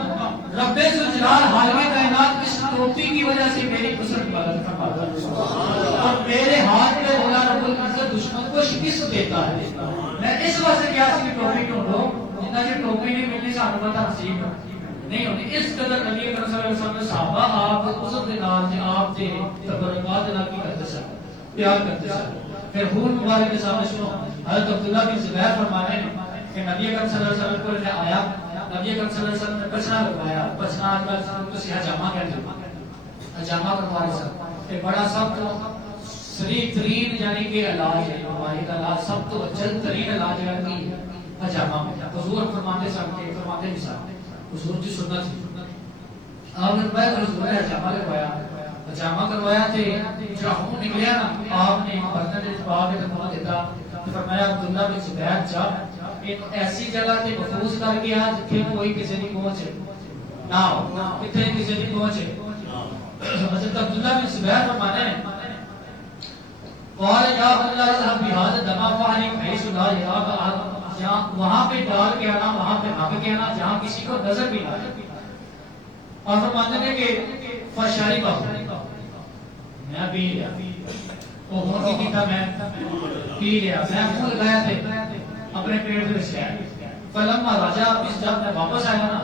رب ذوالجلال عالم کائنات اس ٹوپی کی وجہ سے میری قسمت بلند فرماتا ہے اور میرے ہاتھ میں مولا رب العزت دشمن کو شکست دیتا ہے میں اس واسطے کیا سی ٹوپی ڈھونڈو جتنا کہ ٹوپی نہیں ملنی سانو پتہ نصیب نہیں ہوتی اس قدر نبی اکرم صلی اللہ علیہ وسلم نے صحابہ آپ عزت دے نال تے آپ دے تبرکات نال کی کرتے سن پیار کرتے سن پھر حور مبارک کے سامنے سنو حضرت عبداللہ بن زبیر فرمانے ہیں کہ نبی اکرم صلی اللہ علیہ وسلم کو لے آیا نبی اکرم صلی اللہ علیہ وسلم نے پچھنا لگوایا پچھنا آج کل کسی حجامہ کہتے ہیں حجامہ کروا رہے سن ایک بڑا سب تو سریح ترین یعنی کہ علاج ہے بیماری کا علاج سب تو جلد ترین علاج ہے کہ حجامہ میں حضور فرماتے سن کے فرماتے بھی سن حضور کی سنت آپ نے پہلے حضور نے حجامہ لگوایا پجامہ کروایا تھے، جو خون نکلیا نا آپ نے برتن پا کے دفا دیتا تو فرمایا عبداللہ بن زبیر جا ایک ایسی جگہ تے محفوظ کر کے آ جتھے کوئی کسی نہیں پہنچے نہ ہو، کتنے کسی نہیں پہنچے. حضرت عبداللہ بن زبیر فرماتے ہیں قال یا اللہ اذهب بهذا الدم فاحرق حيث لا يراك احد، وہاں پہ ڈال کے آنا، وہاں پہ رکھ کے آنا جہاں کسی کو نظر بھی نہ آئے. اور فرماتے ہیں کہ فشرب، میں پی لیا، وہ ہوتی نہیں تھا میں پی لیا، میں منہ لگایا تھے اپنے پیٹ میں سے. فلما رجع، اس جب میں واپس آیا نا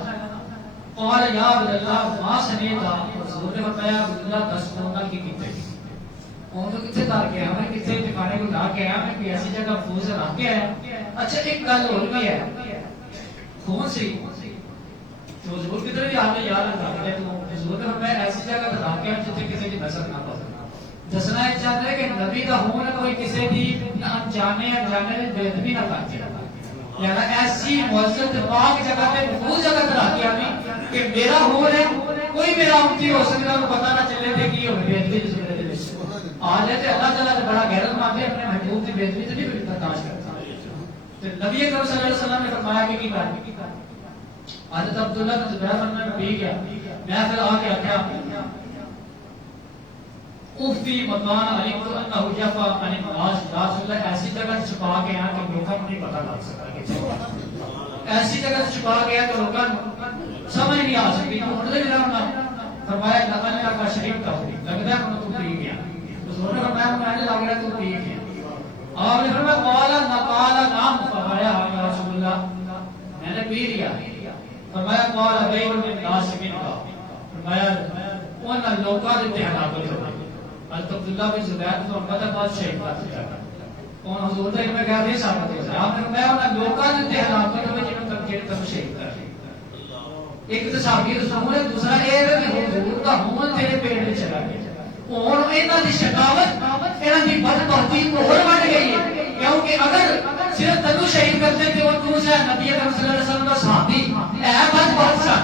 قال یا اللہ ما سمیتا، حضور نے بتایا اللہ 10 کرونا کی کتنے وہ تو کتنے دار کیا ہمیں کتنے ٹھکانے کو لا کے آیا، میں کوئی ایسی جگہ محفوظ رکھ کے آیا. اچھا ایک گل اور بھی ہے خون سی تو حضور کی طرف آگے یاد رکھا ہے تو حضور نے فرمایا ایسی جگہ رکھ کے آیا جتنے کسی کی نظر نہ پڑے. دسنا یہ چاہتا ہے کہ نبی کا خون کوئی کسی کی انجانے بے ادبی نہ کرتے، یعنی ایسی معزز پاک جگہ پہ محفوظ جگہ پہ رکھ کے آنی کہ میرا خون ہے، کوئی میرا امتی ہو سکتا ہے پتہ نہ چلے تھے کہ بے ادبی جس میرے دل آ جائے تو اللہ تعالیٰ نے بڑا غیرت مانتے اپنے محبوب کی بے ادبی سے نہیں برداشت کرتا. تو نبی اکرم صلی اللہ علیہ وسلم نے فرمایا کہ حضرت عبداللہ بن زبیر فرمایا میں پی گیا، میں پھر آ کے کیا افتی مکان علمت انہ یفا عن الناس، یا رسول اللہ ایسی جگہ سے چھپا کے آیا کہ لوگوں کو نہیں پتہ لگ سکتا، ایسی جگہ سے چھپا گیا کہ لوگوں سمجھ نہیں آ سکتی تو اٹھ دے رہا. فرمایا اللہ کا شریف کا ہوئی لگتا ہے انہوں تو پی گیا. حضور نے فرمایا میں نے لگ رہا تو پی گیا. آپ نے فرمایا قال نقال نام، فرمایا یا رسول اللہ میں نے پی لیا. فرمایا قال غیر من ناس من کا، فرمایا ان لوگوں نے ہلاکت ہو گئی. حضرت عبداللہ بن زبیر تو پتہ بات شہید بات ہے کون حضور نے میں کہا یہ ثابت ہے. آپ نے فرمایا ان لوگوں نے ہلاکت ہوئی جنہوں تک جڑے تک شہید کر ایک تو صحابی رسول ہے، دوسرا یہ ہے کہ حضور کا خون تیرے پیٹ میں چلا گیا اور انہاں دی شکاوت انہاں دی بدبختی کو اور بڑھ گئی ہے کیونکہ اگر صرف تنو شہید کرتے تھے اور تو سے نبی اکرم صلی اللہ علیہ وسلم کا صحابی اے بدبخت سا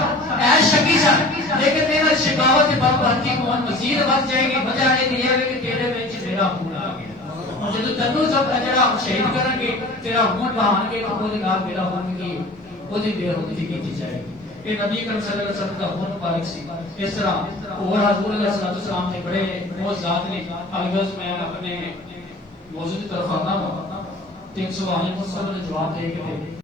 اے شقی سا، لیکن انہاں شکاوت بدبختی کو مزید بڑھ جائے گی. وجہ یہ ہے کہ تیرے وچ میرا خون آ گیا اور جب تنو سب جڑا شہید کرن گے تیرا خون بہان گے تو وہ دی گل میرا خون کی وہ دی بے حرمتی کی جائے گی. کہ نبی کریم صلی اللہ علیہ وسلم کا خون مبارک سی. اس طرح اور حضور علیہ السلام نے بڑے موضوعات نے الغرض میں اپنے موضوع کی طرف آنا ہوں 300 آنے مصطفیٰ نے جواب دے کے